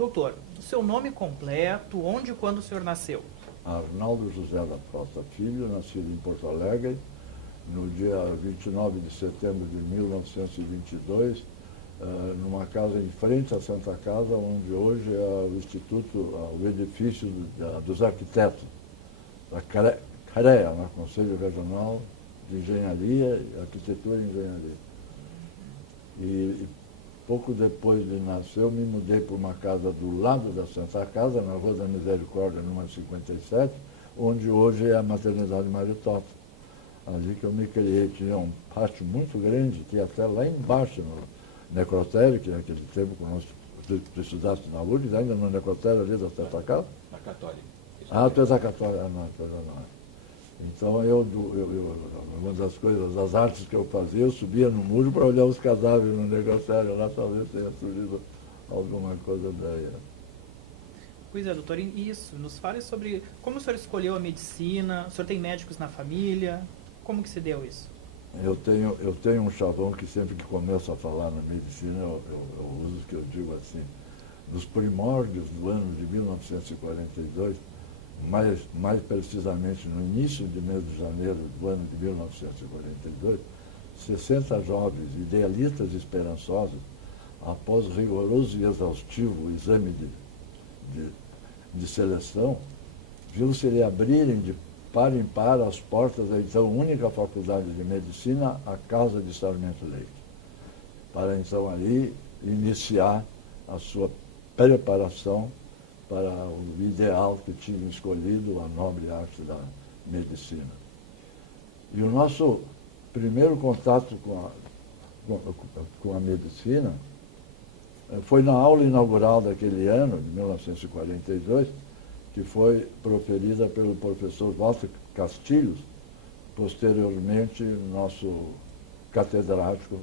Doutor, o seu nome completo, onde e quando o senhor nasceu? Arnaldo José da Costa Filho, nascido em Porto Alegre, no dia 29 de setembro de 1922, numa casa em frente à Santa Casa, onde hoje é o Instituto, o edifício dos arquitetos, da CREA, né? Conselho Regional de Engenharia, Arquitetura e Engenharia. E pouco depois de nascer, eu me mudei para uma casa do lado da Santa Casa, na Rua da Misericórdia, número 57, onde hoje é a Maternidade Maritota. Ali que eu me criei, tinha um pátio muito grande, que ia até lá embaixo, no necrotério, que naquele tempo, quando nós precisasse na Lourdes, ainda no necrotério ali da Santa Casa. Na Católica. Tu és da Católica, não. Então, uma das coisas, das artes que eu fazia, eu subia no muro para olhar os cadáveres no necrotério, lá talvez tenha surgido alguma coisa daí. Pois é, doutor, isso. Nos fale sobre como o senhor escolheu a medicina, o senhor tem médicos na família, como que se deu isso? Eu tenho um chavão que sempre que começo a falar na medicina, eu uso que eu digo assim, nos primórdios do ano de 1942, mais precisamente no início de mês de janeiro do ano de 1942, 60 jovens idealistas e esperançosos, após rigoroso e exaustivo exame de seleção, viu-se-lhe abrirem de par em par as portas da então única faculdade de medicina, a Casa de Sarmento Leite, para então ali iniciar a sua preparação para o ideal que tinha escolhido, a nobre arte da medicina. E o nosso primeiro contato com a medicina foi na aula inaugural daquele ano, de 1942, que foi proferida pelo professor Walter Castilhos, posteriormente nosso catedrático,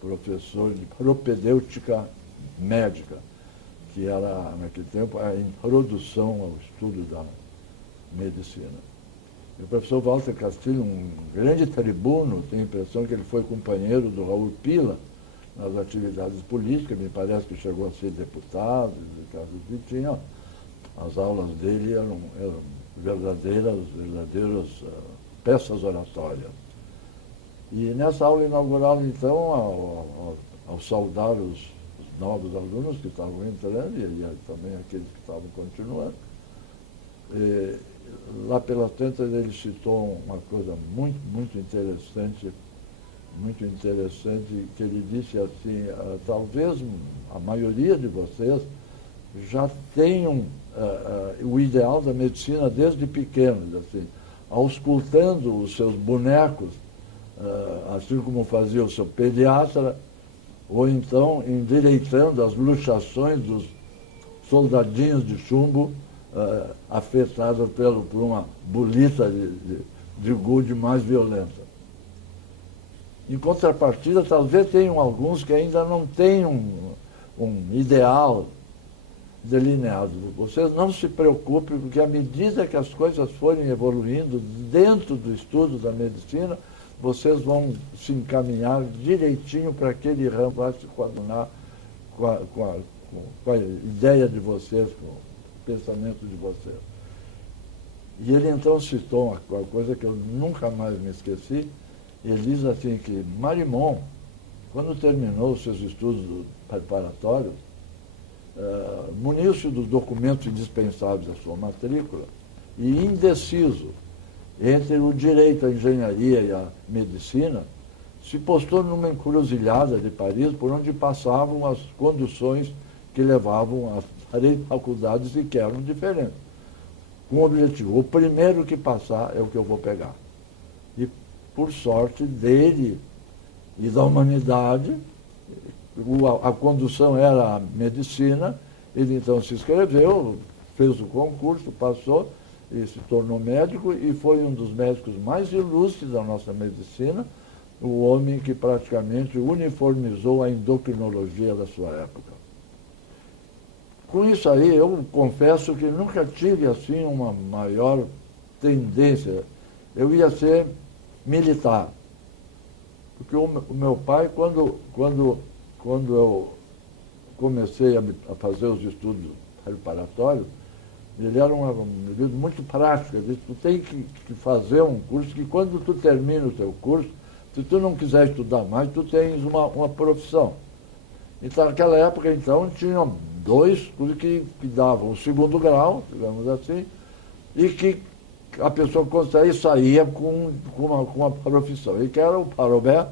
professor de propedêutica médica, que era, naquele tempo, a introdução ao estudo da medicina. E o professor Walter Castilho, um grande tribuno, tenho a impressão que ele foi companheiro do Raul Pila nas atividades políticas, me parece que chegou a ser deputado, e tinha, as aulas dele eram verdadeiras peças oratórias. E nessa aula inaugural, então, ao saudar os novos alunos que estavam entrando e também aqueles que estavam continuando, lá pelas tantas ele citou uma coisa muito interessante, que ele disse assim, talvez a maioria de vocês já tenham o ideal da medicina desde pequenos, assim, auscultando os seus bonecos, assim como fazia o seu pediatra, ou então endireitando as luxações dos soldadinhos de chumbo afetados por uma bolita de gude mais violenta. Em contrapartida, talvez tenham alguns que ainda não têm um ideal delineado. Vocês não se preocupem, porque à medida que as coisas forem evoluindo dentro do estudo da medicina, vocês vão se encaminhar direitinho para aquele ramo, vai se coadunar com a ideia de vocês, com o pensamento de vocês. E ele então citou uma coisa que eu nunca mais me esqueci. Ele diz assim que Marimon, quando terminou os seus estudos preparatórios, muniu-se dos documentos indispensáveis à sua matrícula e indeciso entre o direito, a engenharia e a medicina, se postou numa encruzilhada de Paris por onde passavam as conduções que levavam às três faculdades e que eram diferentes. Com o objetivo, o primeiro que passar é o que eu vou pegar. E, por sorte dele e da humanidade, a condução era a medicina, ele então se inscreveu, fez o concurso, passou, e se tornou médico e foi um dos médicos mais ilustres da nossa medicina, o homem que praticamente uniformizou a endocrinologia da sua época. Com isso aí, eu confesso que nunca tive assim uma maior tendência. Eu ia ser militar. Porque o meu pai, quando eu comecei a fazer os estudos preparatórios, ele era um livro muito prático. Ele disse, tu tem que fazer um curso que quando tu termina o teu curso, se tu não quiser estudar mais, tu tens uma profissão. Então, naquela época, então, tinham dois que davam o segundo grau, digamos assim, e que a pessoa conseguia saía com uma profissão. E que era o Parobé,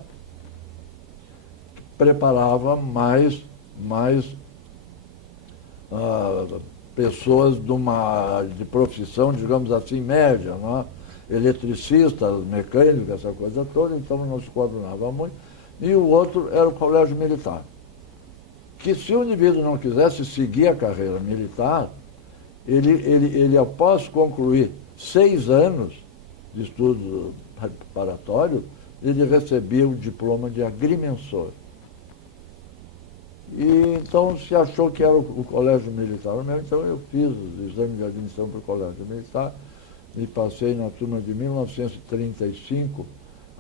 que preparava mais pessoas de profissão, digamos assim, média, não é? Eletricistas, mecânicos, essa coisa toda, então não se coordenava muito. E o outro era o colégio militar. Que se o indivíduo não quisesse seguir a carreira militar, ele após concluir 6 anos de estudo preparatório, ele recebia o diploma de agrimensor. E então se achou que era o colégio militar mesmo, então eu fiz o exame de admissão para o colégio militar e passei na turma de 1935,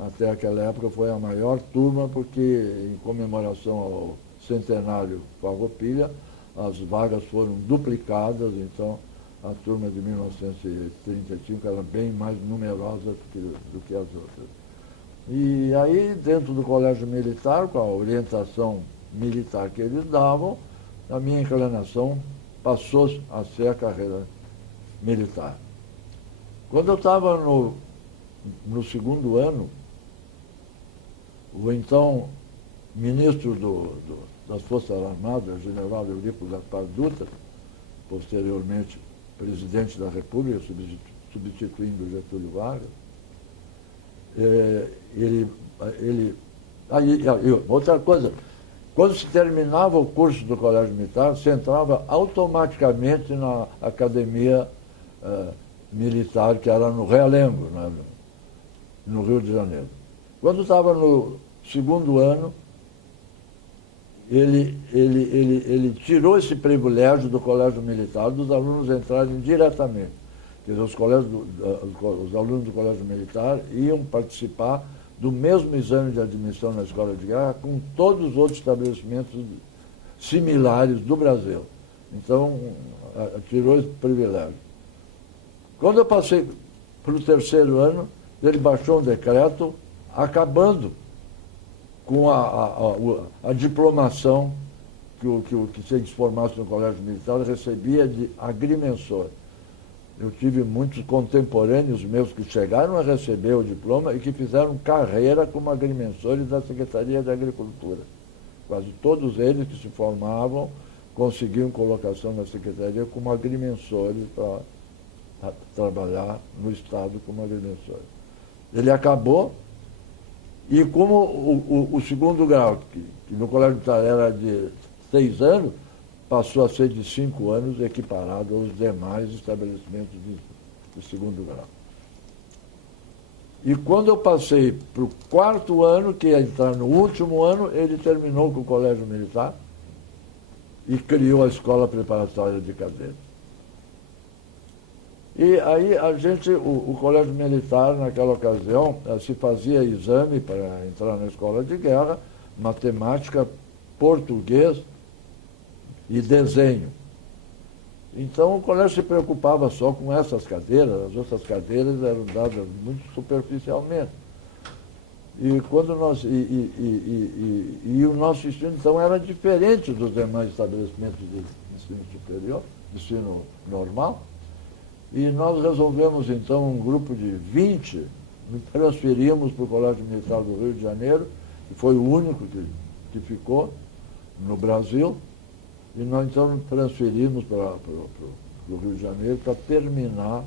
até aquela época foi a maior turma, porque em comemoração ao centenário Farroupilha, as vagas foram duplicadas, então a turma de 1935 era bem mais numerosa do que as outras. E aí, dentro do colégio militar, com a orientação militar que eles davam, a minha inclinação passou a ser a carreira militar. Quando eu estava no segundo ano, o então ministro das Forças Armadas, general Eurico Gaspar Dutra, posteriormente presidente da República, substituindo Getúlio Vargas, outra coisa, quando se terminava o curso do Colégio Militar, se entrava automaticamente na academia militar, que era no Realengo, né, no Rio de Janeiro. Quando estava no segundo ano, ele tirou esse privilégio do Colégio Militar, dos alunos entrarem diretamente. Quer dizer, os alunos do Colégio Militar iam participar do mesmo exame de admissão na Escola de Guerra com todos os outros estabelecimentos similares do Brasil. Então, tirou esse privilégio. Quando eu passei para o terceiro ano, ele baixou um decreto acabando com a diplomação que se formasse no Colégio Militar recebia de agrimensor. Eu tive muitos contemporâneos meus que chegaram a receber o diploma e que fizeram carreira como agrimensores da Secretaria de Agricultura. Quase todos eles que se formavam conseguiam colocação na Secretaria como agrimensores para trabalhar no Estado como agrimensores. Ele acabou, e como o segundo grau, que no Colégio Militar era de 6 anos, passou a ser de 5 anos, equiparado aos demais estabelecimentos de segundo grau. E quando eu passei para o quarto ano, que ia entrar no último ano, ele terminou com o Colégio Militar e criou a Escola Preparatória de Cadetes. E aí o Colégio Militar, naquela ocasião, se fazia exame para entrar na Escola de Guerra, matemática, português e desenho. Então o colégio se preocupava só com essas cadeiras, as outras cadeiras eram dadas muito superficialmente. E o nosso ensino, então, era diferente dos demais estabelecimentos de ensino superior, de ensino normal. E nós resolvemos, então, um grupo de 20, nos transferimos para o Colégio Militar do Rio de Janeiro, que foi o único que ficou no Brasil. E nós, então, transferimos para o Rio de Janeiro para terminar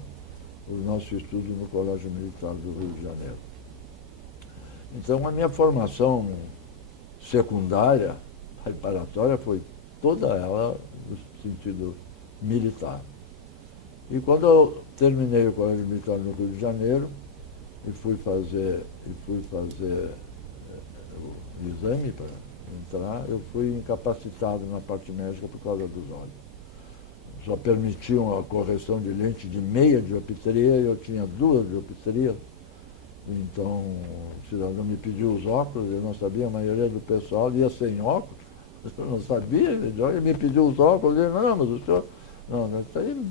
o nosso estudo no Colégio Militar do Rio de Janeiro. Então, a minha formação secundária, preparatória, foi toda ela no sentido militar. E quando eu terminei o Colégio Militar no Rio de Janeiro e fui fazer o exame para entrar, eu fui incapacitado na parte médica por causa dos olhos. Só permitiam a correção de lente de meia dioptria, e eu tinha 2 dioptrias. Então, o cidadão me pediu os óculos, eu não sabia, a maioria do pessoal ia sem óculos, Eu não sabia, ele me pediu os óculos, ele não, mas o senhor... Não, isso aí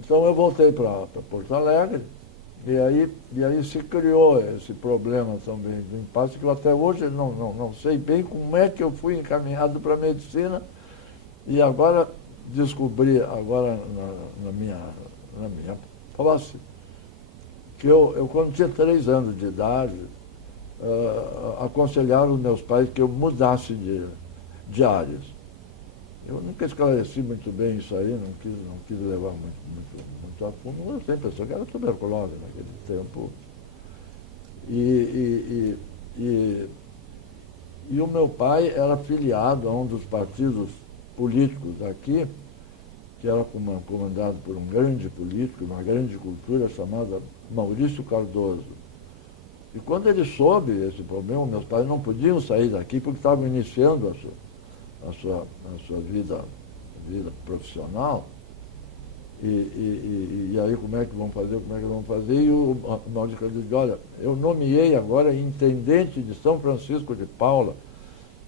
Então eu voltei para Porto Alegre, e aí se criou esse problema também do impasse, que eu até hoje não sei bem como é que eu fui encaminhado para a medicina, e agora descobri, agora na minha posse, que eu quando tinha 3 anos de idade, aconselharam os meus pais que eu mudasse de áreas. Eu nunca esclareci muito bem isso aí, não quis levar muito a fundo, mas eu sempre pensei que era tuberculose naquele tempo. E o meu pai era filiado a um dos partidos políticos aqui, que era comandado por um grande político, uma grande cultura, chamada Maurício Cardoso. E quando ele soube esse problema, meus pais não podiam sair daqui porque estavam iniciando a sua vida profissional. E aí como é que vão fazer, E o Maurício disse, olha, eu nomeei agora intendente de São Francisco de Paula,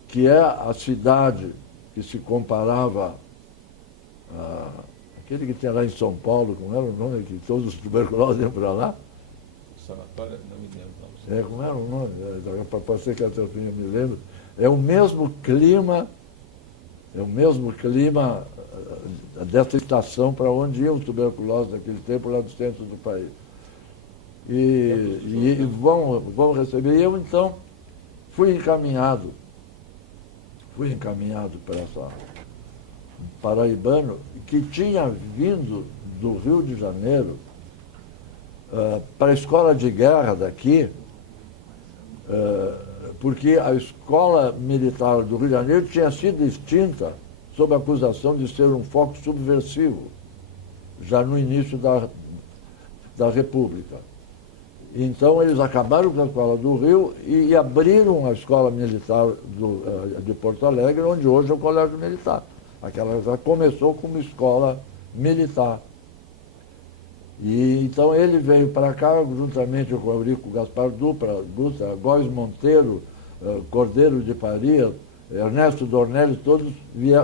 que é a cidade que se comparava aquele que tinha lá em São Paulo, como era o nome, que todos os tuberculosos iam para lá. Sanatório, não me lembro. Como era o nome? Pode ser que até o fim eu me lembro. É o mesmo clima dessa estação para onde iam os tuberculosos naquele tempo, lá do centro do país. E vão receber. E eu, então, fui encaminhado para essa paraibano, que tinha vindo do Rio de Janeiro para a escola de guerra daqui, porque a escola militar do Rio de Janeiro tinha sido extinta sob a acusação de ser um foco subversivo, já no início da República. Então, eles acabaram com a escola do Rio e abriram a escola militar de Porto Alegre, onde hoje é o Colégio Militar. Aquela já começou como escola militar. E então ele veio para cá, juntamente com Eurico Gaspar Dutra, Góes Monteiro, Cordeiro de Faria, Ernesto Dornelles, todos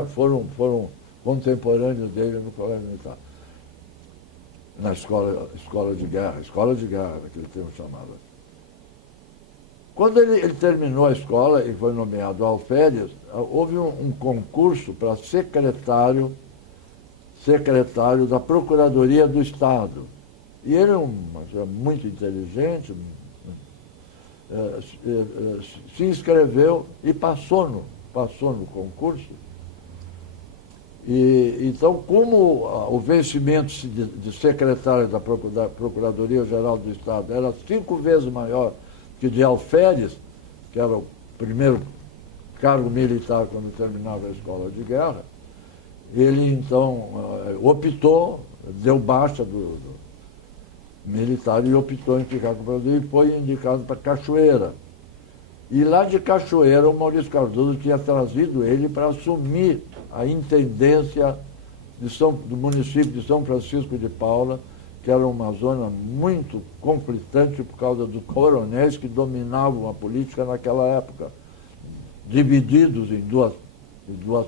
foram contemporâneos dele no Colégio Militar. Na escola de guerra, naquele tempo chamava. Quando ele terminou a escola e foi nomeado alferes, houve um concurso para secretário da Procuradoria do Estado. E ele, muito inteligente, se inscreveu e passou no concurso. Então, como o vencimento de secretário da Procuradoria-Geral do Estado era 5 vezes maior que de alferes, que era o primeiro cargo militar quando terminava a escola de guerra, ele então optou, deu baixa do militar e optou em ficar com o Brasil e foi indicado para Cachoeira. E lá de Cachoeira, o Maurício Cardoso tinha trazido ele para assumir a intendência do município de São Francisco de Paula, que era uma zona muito conflitante por causa dos coronéis que dominavam a política naquela época, divididos em duas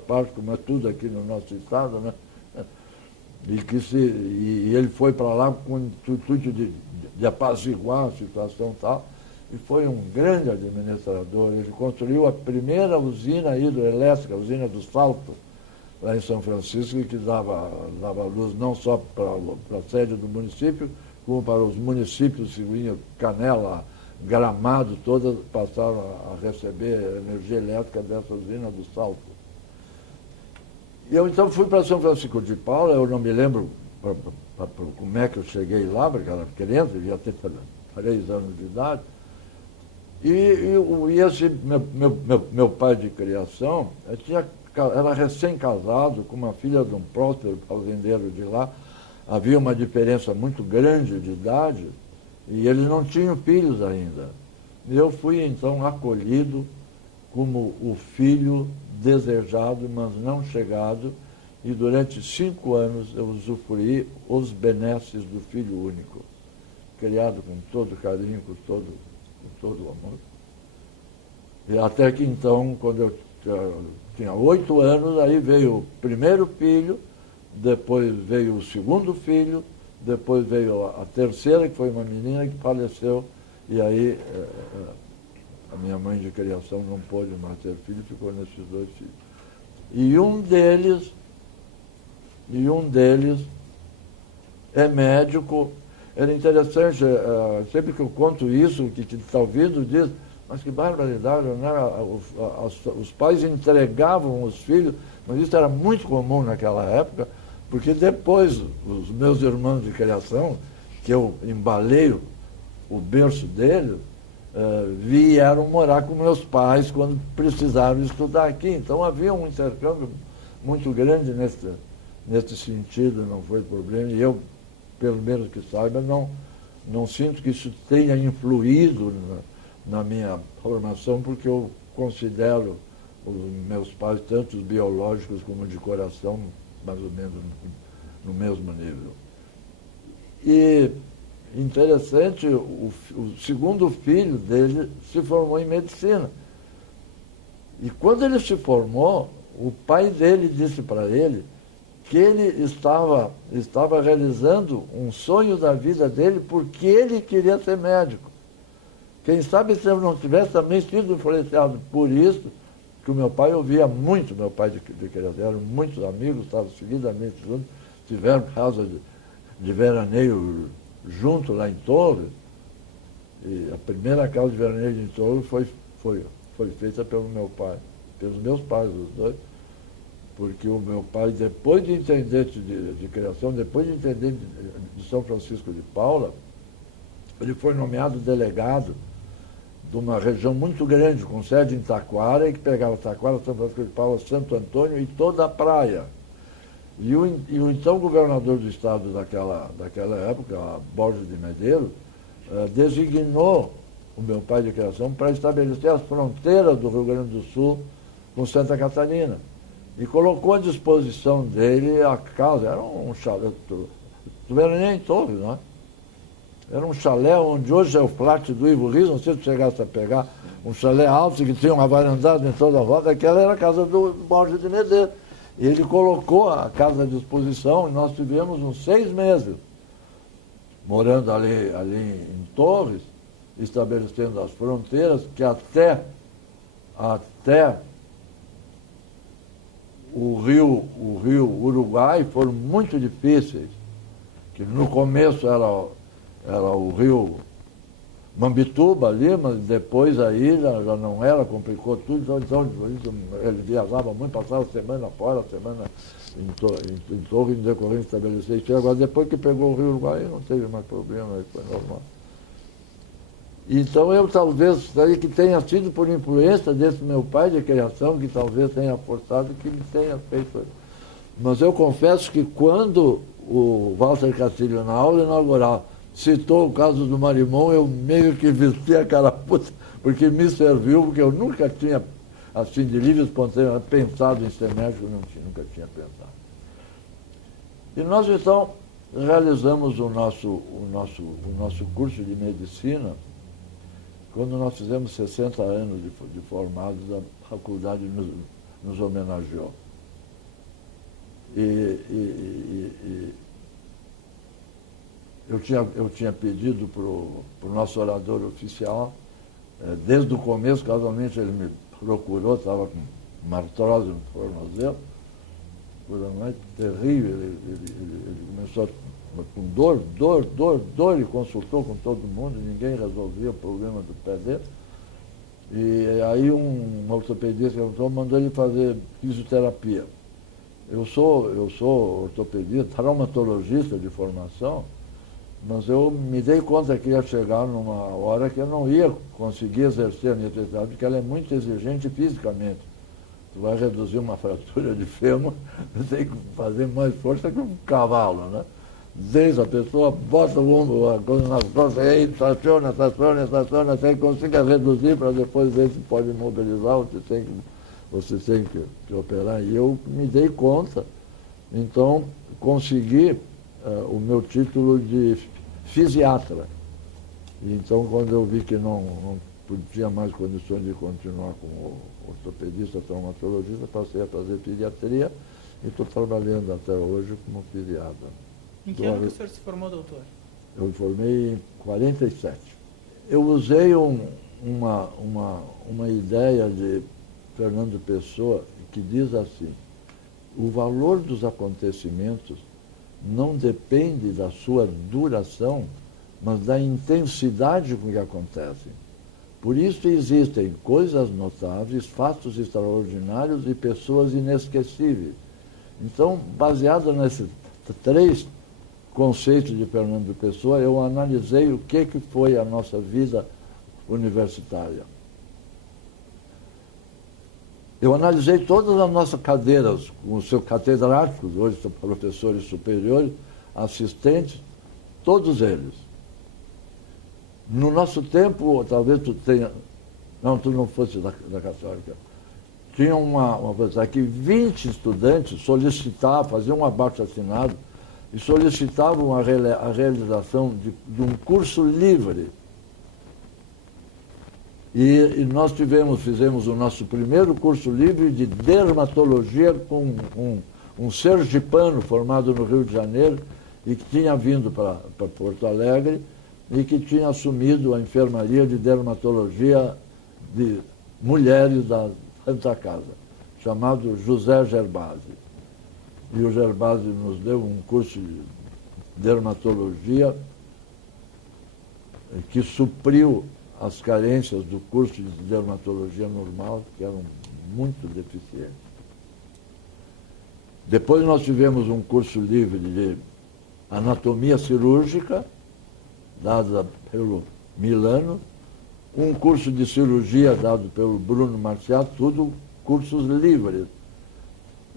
partes, como é tudo aqui no nosso estado, né? E ele foi para lá com o intuito de apaziguar a situação tal, e foi um grande administrador. Ele construiu a primeira usina hidroelétrica, a usina do Salto, lá em São Francisco, que dava luz não só para a sede do município, como para os municípios, Canela, Gramado, todas passaram a receber energia elétrica dessa usina do Salto. E eu então fui para São Francisco de Paula, eu não me lembro como é que eu cheguei lá, porque era criança, devia ter 3 anos de idade. E esse meu pai de criação era recém-casado com uma filha de um próspero fazendeiro de lá. Havia uma diferença muito grande de idade e eles não tinham filhos ainda. E eu fui então acolhido como o filho desejado, mas não chegado, e durante 5 anos eu usufruí os benesses do filho único, criado com todo carinho, com todo o amor. E até que então, quando eu tinha 8 anos, aí veio o primeiro filho, depois veio o segundo filho, depois veio a terceira, que foi uma menina que faleceu, e aí a minha mãe de criação não pôde mais ter filho, ficou nesses 2 filhos. E um deles é médico. Era interessante, sempre que eu conto isso, que está ouvindo, diz, mas que barbaridade, né? Os pais entregavam os filhos, mas isso era muito comum naquela época, porque depois os meus irmãos de criação, que eu embalei o berço deles, vieram morar com meus pais quando precisaram estudar aqui. Então havia um intercâmbio muito grande nesse sentido, não foi problema. E eu, pelo menos que saiba, não sinto que isso tenha influído na minha formação, porque eu considero os meus pais, tanto os biológicos como de coração, mais ou menos no mesmo nível. E interessante, o segundo filho dele se formou em medicina. E quando ele se formou, o pai dele disse para ele que ele estava realizando um sonho da vida dele porque ele queria ser médico. Quem sabe se eu não tivesse também sido influenciado por isso, que o meu pai ouvia muito, meu pai de criança, eram muitos amigos, estavam seguidamente juntos, tiveram casa de veraneio junto lá em Torres, e a primeira casa de veraneio em Torres foi feita pelo meu pai, pelos meus pais, os dois, porque o meu pai, depois de intendente de criação, depois de intendente de São Francisco de Paula, ele foi nomeado delegado de uma região muito grande, com sede em Taquara, e que pegava Taquara, São Francisco de Paula, Santo Antônio e toda a praia. E o então governador do estado daquela época, Borges de Medeiros, designou o meu pai de criação para estabelecer as fronteiras do Rio Grande do Sul com Santa Catarina. E colocou à disposição dele a casa, era um chalé, tu era nem em Torres, não é? Era um chalé onde hoje é o flat do Ivo Rios, não sei se chegasse a pegar, um chalé alto que tinha uma varandada em toda a volta, aquela era a casa do Borges de Medeiros. Ele colocou a casa à disposição e nós tivemos uns 6 meses morando ali em Torres, estabelecendo as fronteiras, que até o rio Uruguai foram muito difíceis, que no começo era o rio Mambituba ali, mas depois aí já não era, complicou tudo, então ele viajava muito, passava a semana fora, a semana em Torres, em decorrência de estabelecer isso. Agora, depois que pegou o rio Uruguai, não teve mais problema, aí foi normal. Então eu talvez, daí que tenha sido por influência desse meu pai de criação, que talvez tenha forçado que ele tenha feito isso. Mas eu confesso que quando o Walter Castilho, na aula inaugural, citou o caso do Marimão, eu meio que vesti a carapuça, porque me serviu, porque eu nunca tinha, assim, de livre espontâneo, pensado em ser médico, nunca tinha pensado. E nós, então, realizamos o nosso curso de medicina quando nós fizemos 60 anos de formados, a faculdade nos homenageou. Eu tinha pedido para o nosso orador oficial, desde o começo, casualmente ele me procurou, estava com uma artrose no tornozelo, coisa mais terrível, ele começou com dor, e consultou com todo mundo, ninguém resolvia o problema do pé dele. E aí um ortopedista mandou ele fazer fisioterapia. Eu sou ortopedista, traumatologista de formação, mas eu me dei conta que ia chegar numa hora que eu não ia conseguir exercer a minha atividade, porque ela é muito exigente fisicamente. Tu vai reduzir uma fratura de fêmur, tu tem que fazer mais força que um cavalo, né? Desde a pessoa bota o ombro, a coisa nas costas, aí estaciona, até que consiga reduzir para depois ver se pode mobilizar, você tem que operar. E eu me dei conta, então consegui o meu título de fisiatra. E então, quando eu vi que não tinha mais condições de continuar como ortopedista, traumatologista, passei a fazer pediatria e estou trabalhando até hoje como pediatra. Em que ano que o senhor se formou, doutor? Eu me formei em 47. Eu usei uma ideia de Fernando Pessoa que diz assim: o valor dos acontecimentos não depende da sua duração, mas da intensidade com que acontecem. Por isso existem coisas notáveis, fatos extraordinários e pessoas inesquecíveis. Então, baseado nesses 3 conceitos de Fernando Pessoa, eu analisei o que foi a nossa vida universitária. Eu analisei todas as nossas cadeiras, com os seus catedráticos, hoje são professores superiores, assistentes, todos eles. No nosso tempo, talvez tu tenha... Não, tu não fosse da Católica. Tinha uma coisa que 20 estudantes solicitavam, faziam um abaixo-assinado e solicitavam a realização de um curso livre. E nós fizemos o nosso primeiro curso livre de dermatologia com um sergipano formado no Rio de Janeiro e que tinha vindo para Porto Alegre e que tinha assumido a enfermaria de dermatologia de mulheres da Santa Casa, chamado José Gerbasi. E o Gerbasi nos deu um curso de dermatologia que supriu as carências do curso de dermatologia normal, que eram muito deficientes. Depois nós tivemos um curso livre de anatomia cirúrgica, dado pelo Milano, um curso de cirurgia dado pelo Bruno Marciato, tudo cursos livres.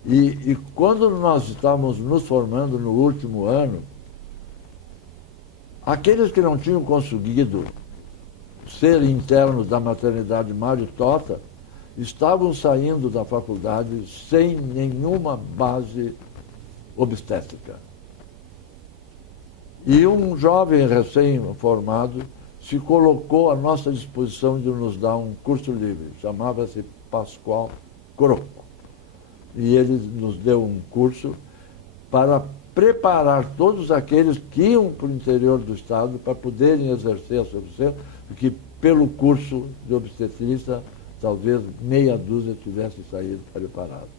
E quando nós estávamos nos formando no último ano, aqueles que não tinham conseguido ser internos da maternidade Mário Tota estavam saindo da faculdade sem nenhuma base obstétrica. E um jovem recém-formado se colocou à nossa disposição de nos dar um curso livre, chamava-se Pascoal Croco. E ele nos deu um curso para preparar todos aqueles que iam para o interior do estado para poderem exercer a sua profissão, porque pelo curso de obstetrícia, talvez meia dúzia tivesse saído preparado.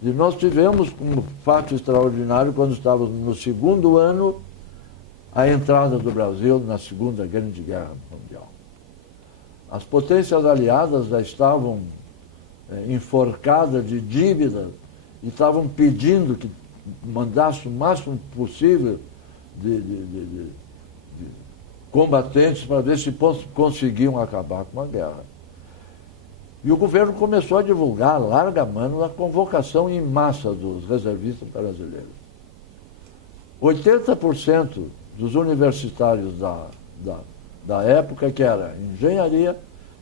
E nós tivemos um fato extraordinário quando estávamos no segundo ano, a entrada do Brasil na Segunda Grande Guerra Mundial. As potências aliadas já estavam enforcadas de dívidas e estavam pedindo que mandasse o máximo possível de combatentes para ver se conseguiam acabar com a guerra. E o governo começou a divulgar, larga mano, a convocação em massa dos reservistas brasileiros. 80% dos universitários da época, que era engenharia,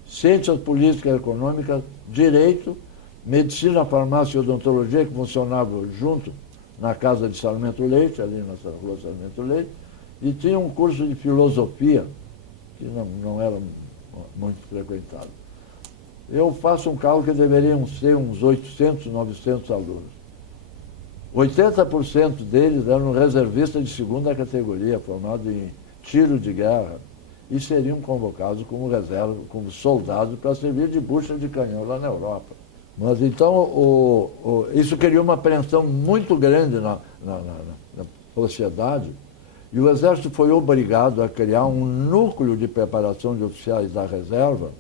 ciências políticas e econômicas, direito, medicina, farmácia e odontologia, que funcionavam junto na casa de Sarmento Leite, ali na rua Sarmento Leite, e tinha um curso de filosofia, que não era muito frequentado. Eu faço um cálculo que deveriam ser uns 800, 900 alunos. 80% deles eram reservistas de segunda categoria, formados em tiro de guerra, e seriam convocados como reserva, como soldados para servir de bucha de canhão lá na Europa. Mas então isso criou uma apreensão muito grande na sociedade, e o Exército foi obrigado a criar um núcleo de preparação de oficiais da reserva,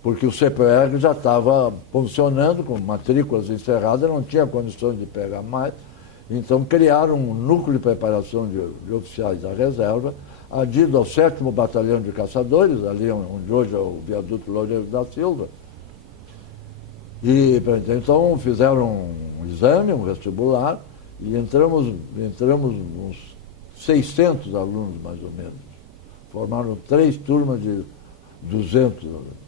porque o CPR já estava funcionando com matrículas encerradas, não tinha condições de pegar mais. Então criaram um núcleo de preparação de oficiais da reserva, adido ao 7º Batalhão de Caçadores, ali onde hoje é o viaduto Loureiro da Silva. E então fizeram um exame, um vestibular, e entramos uns 600 alunos, mais ou menos. Formaram 3 turmas de 200 alunos.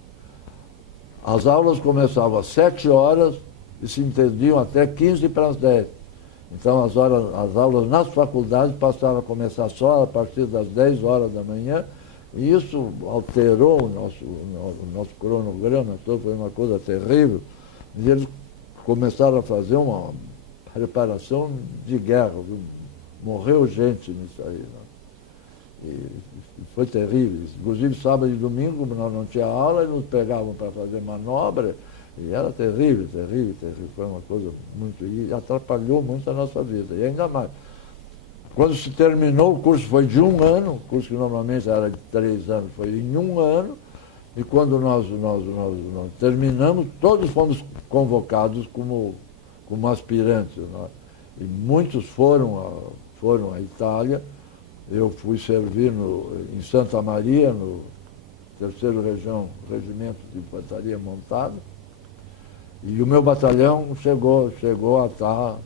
As aulas começavam às 7 horas e se entendiam até 15 para as 10. Então as aulas nas faculdades passaram a começar só a partir das 10 horas da manhã, e isso alterou o nosso cronograma, todo, foi uma coisa terrível. E eles começaram a fazer uma preparação de guerra. Morreu gente nisso aí. Né? E foi terrível. Inclusive, sábado e domingo, nós não tinha aula, eles nos pegavam para fazer manobra, e era terrível, terrível, terrível. Foi uma coisa muito... E atrapalhou muito a nossa vida. E ainda mais. Quando se terminou, o curso foi de 1 ano, o curso que normalmente era de 3 anos, foi em 1 ano, e quando nós terminamos, todos fomos convocados como aspirantes. Né? E muitos foram à Itália. Eu fui servir em Santa Maria, no 3º Regimento de Infantaria Montada, e o meu batalhão chegou a estar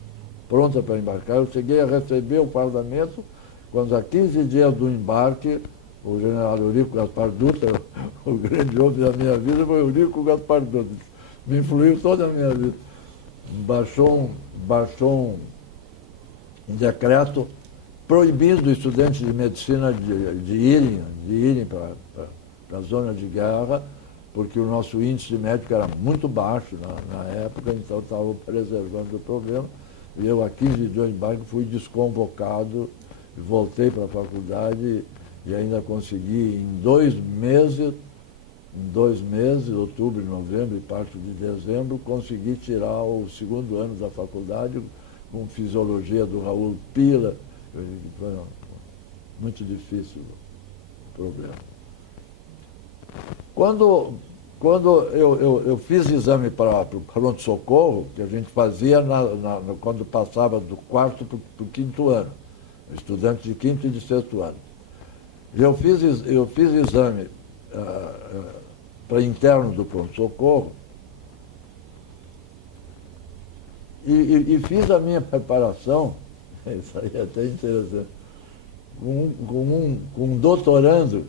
pronta para embarcar. Eu cheguei a receber o parlamento quando, há 15 dias do embarque, o general Eurico Gaspar Dutra, o grande homem da minha vida foi o Eurico Gaspar Dutra, me influiu toda a minha vida. Baixou um decreto proibindo estudantes de medicina de irem para a zona de guerra, porque o nosso índice médico era muito baixo na época, então estava preservando o problema. E eu, há 15 dias de embarque, fui desconvocado, voltei para a faculdade e ainda consegui, em 2 meses, outubro, novembro e parte de dezembro, consegui tirar o 2º ano da faculdade com fisiologia do Raul Pila. Foi muito difícil o problema. Quando eu fiz exame para o pronto-socorro, que a gente fazia quando passava do 4º para o 5º ano, estudante de 5º e de 6º ano. Eu fiz exame para interno do pronto-socorro e fiz a minha preparação, isso aí é até interessante, com um doutorando,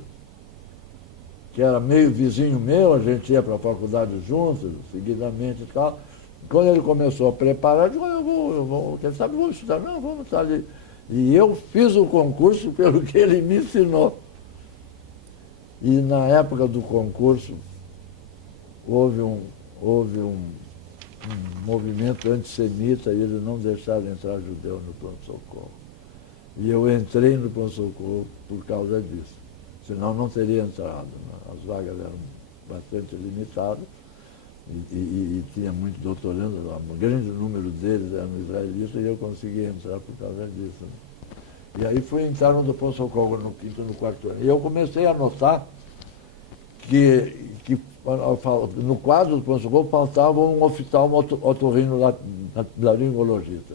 que era meio vizinho meu, a gente ia para a faculdade juntos, seguidamente e tal. Quando ele começou a preparar, eu disse, eu vou, quem sabe vou estudar, não, vamos estar ali. E eu fiz o concurso pelo que ele me ensinou. E na época do concurso, houve um movimento antissemita e eles não deixaram entrar judeu no pronto-socorro. E eu entrei no pronto-socorro por causa disso. Senão não teria entrado. Né? As vagas eram bastante limitadas e tinha muitos doutorandos, um grande número deles eram israelitas e eu consegui entrar por causa disso. Né? E aí fui entrar no pronto-socorro no 5º e no 4º ano. E eu comecei a notar que no quadro do pronto-socorro faltava um oftalmo-otorrinolaringologista.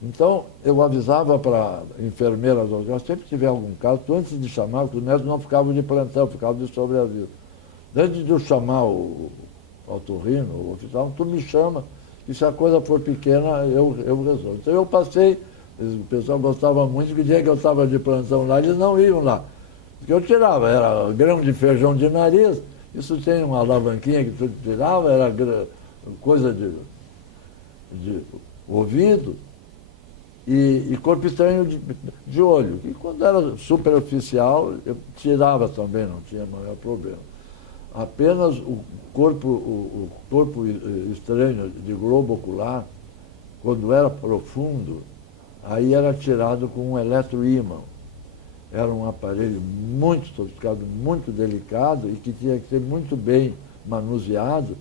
Então, eu avisava para enfermeiras, sempre que tiver algum caso, antes de chamar, porque os médicos não ficavam de plantão, ficavam de sobreaviso. Antes de eu chamar o otorrino, o oftalmo, tu me chama, e se a coisa for pequena, eu resolvo. Então eu passei, o pessoal gostava muito, que o dia que eu estava de plantão lá, eles não iam lá. Porque eu tirava, era grão de feijão de nariz, isso tem uma alavanquinha que tu tirava, era coisa de ouvido, e corpo estranho de olho. E quando era superficial, eu tirava também, não tinha maior problema. Apenas o corpo estranho de globo ocular, quando era profundo, aí era tirado com um eletroímã. Era um aparelho muito sofisticado, muito delicado e que tinha que ser muito bem manuseado,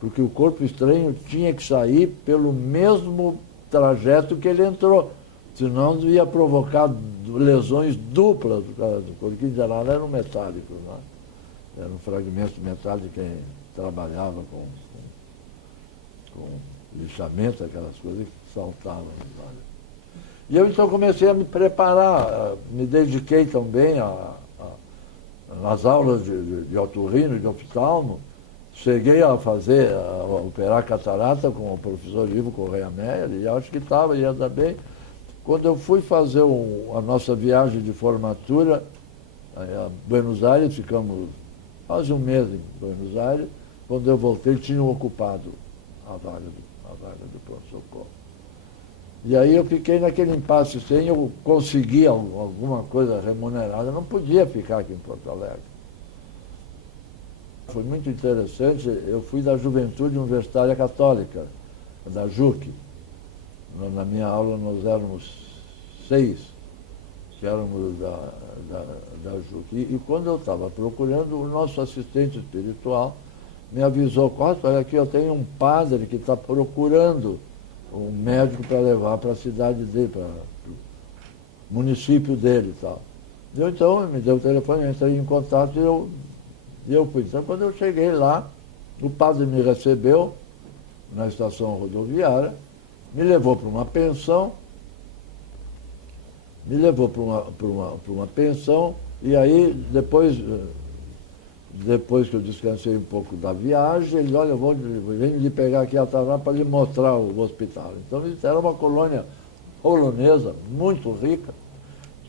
porque o corpo estranho tinha que sair pelo mesmo trajeto que ele entrou, senão ia provocar lesões duplas, porque em geral eram metálicos, né? Eram fragmentos metálicos de quem trabalhava com lixamento, aquelas coisas que saltavam. E eu então comecei a me preparar, me dediquei também às aulas de otorrino e de oftalmo. Cheguei a operar catarata com o professor Ivo Correia Meyer, e acho que ia dar bem. Quando eu fui fazer a nossa viagem de formatura a Buenos Aires, ficamos quase um mês em Buenos Aires, quando eu voltei tinham ocupado a vaga do pronto-socorro. E aí eu fiquei naquele impasse, sem eu conseguir alguma coisa remunerada, eu não podia ficar aqui em Porto Alegre. Foi muito interessante, eu fui da Juventude Universitária Católica, da JUC. Na minha aula nós éramos 6, que éramos da JUC. E quando eu estava procurando, o nosso assistente espiritual me avisou: Costa, olha aqui, eu tenho um padre que está procurando um médico para levar para a cidade dele, para o município dele e tal. Então, me deu o telefone, eu entrei em contato e eu fui. Então, quando eu cheguei lá, o padre me recebeu na estação rodoviária, me levou para uma pensão, e aí, depois que eu descansei um pouco da viagem, ele, olha, venho lhe pegar aqui atrás para lhe mostrar o hospital. Então, isso era uma colônia polonesa, muito rica,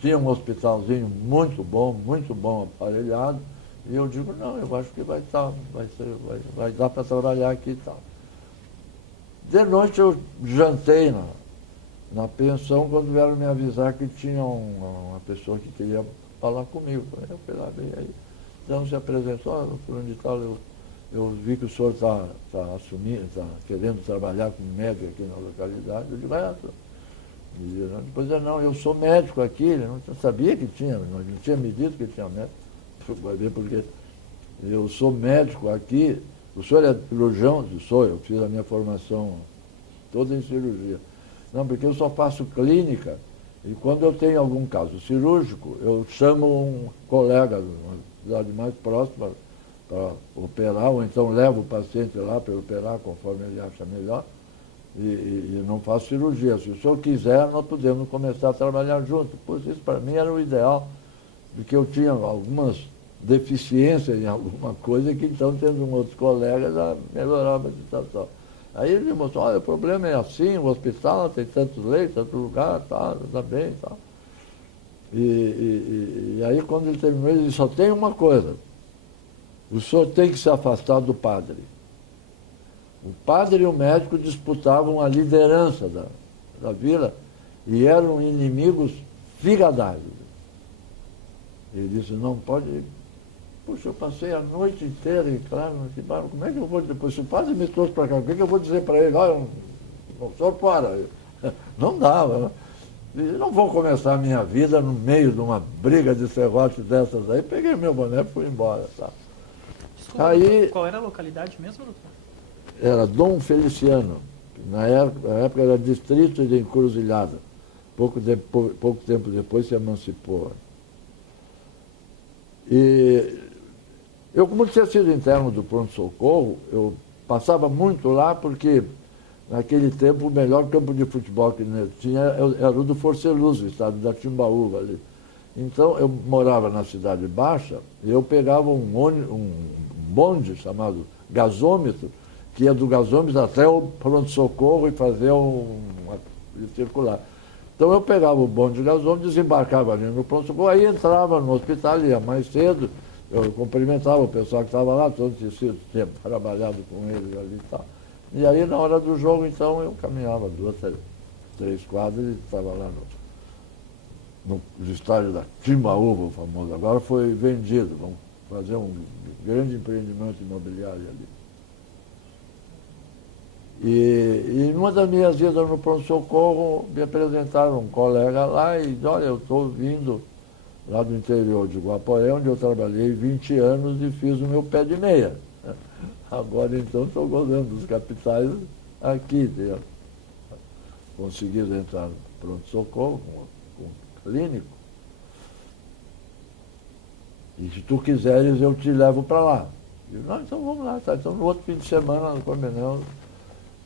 tinha um hospitalzinho muito bom aparelhado, e eu digo, não, eu acho que vai dar para trabalhar aqui e tal. De noite eu jantei na pensão, quando vieram me avisar que tinha uma pessoa que queria falar comigo. Eu fui lá, bem aí. Então se apresentou, fulano de tal, eu vi que o senhor está querendo trabalhar como médico aqui na localidade. Eu digo, depois não, eu sou médico aqui, ele não sabia que tinha, não tinha me dito que tinha médico. Vai ver porque eu sou médico aqui, o senhor é cirurgião? Eu fiz a minha formação toda em cirurgia. Não, porque eu só faço clínica e quando eu tenho algum caso cirúrgico, eu chamo um colega de uma cidade mais próxima para operar, ou então levo o paciente lá para operar conforme ele acha melhor e não faço cirurgia. Se o senhor quiser, nós podemos começar a trabalhar junto. Pois isso para mim era o ideal, porque eu tinha algumas deficiências em alguma coisa que então, tendo outros colegas, melhorava a situação. Aí ele me mostrou, olha, o problema é assim, o hospital tem tantos leitos, tanto lugar, tá bem e tal. E aí quando ele terminou, ele disse, só tem uma coisa, o senhor tem que se afastar do padre. O padre e o médico disputavam a liderança da vila e eram inimigos figadários. Ele disse, não pode... Puxa, eu passei a noite inteira em claro, como é que eu vou depois? Se o padre me trouxe para cá, o que eu vou dizer para ele? Olha, o senhor para. Não dava. Não vou começar a minha vida no meio de uma briga de serrote dessas aí. Peguei meu boné e fui embora. Tá? Desculpa, aí, qual era a localidade mesmo, doutor? Era Dom Feliciano. Na época era distrito de Encruzilhada. Pouco tempo depois se emancipou. E eu, como tinha sido interno do pronto-socorro, eu passava muito lá porque, naquele tempo, o melhor campo de futebol que tinha era o do Forceluz, o estado da Timbaúba ali. Então, eu morava na Cidade Baixa e eu pegava um bonde chamado gasômetro, que ia do gasômetro até o pronto-socorro e fazia circular. Então eu pegava o bonde de gasômetro, desembarcava ali no pronto-socorro, aí entrava no hospital, ia mais cedo, eu cumprimentava o pessoal que estava lá, todos tinham trabalhado com eles ali e tal. E aí na hora do jogo, então, eu caminhava 2, 3 quadras e estava lá no estádio da Timbaúba, o famoso. Agora foi vendido, vamos fazer um grande empreendimento imobiliário ali. E numa das minhas idas no pronto-socorro, me apresentaram um colega lá e disse, olha, eu estou vindo lá do interior de Guaporé, onde eu trabalhei 20 anos e fiz o meu pé de meia. Agora, então, estou gozando dos capitais aqui. Consegui entrar no pronto-socorro com clínico. E se tu quiseres, eu te levo para lá. Eu disse, não, então vamos lá. Tá? Então, no outro fim de semana, no Coronel,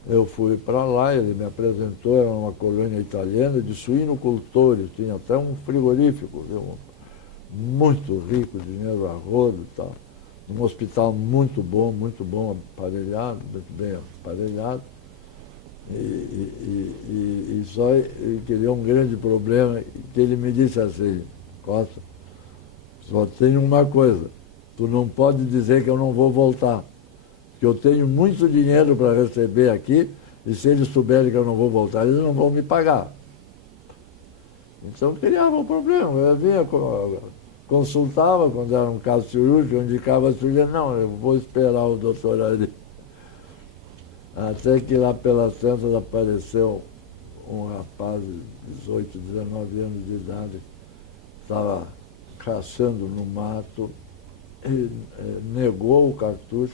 eu fui para lá, ele me apresentou, era uma colônia italiana de suinocultores, tinha até um frigorífico, viu? Muito rico, dinheiro a rodo e tal. Um hospital muito bom, aparelhado, muito bem aparelhado. E só queria um grande problema, que ele me disse assim, Costa, só tem uma coisa, tu não pode dizer que eu não vou voltar. Que eu tenho muito dinheiro para receber aqui E se eles souberem que eu não vou voltar, eles não vão me pagar. Então criava um problema. Eu vinha, consultava quando era um caso cirúrgico, eu indicava a cirurgia, não, eu vou esperar o doutor ali. Até que lá pelas tantas apareceu um rapaz de 18, 19 anos de idade, estava caçando no mato, e negou o cartucho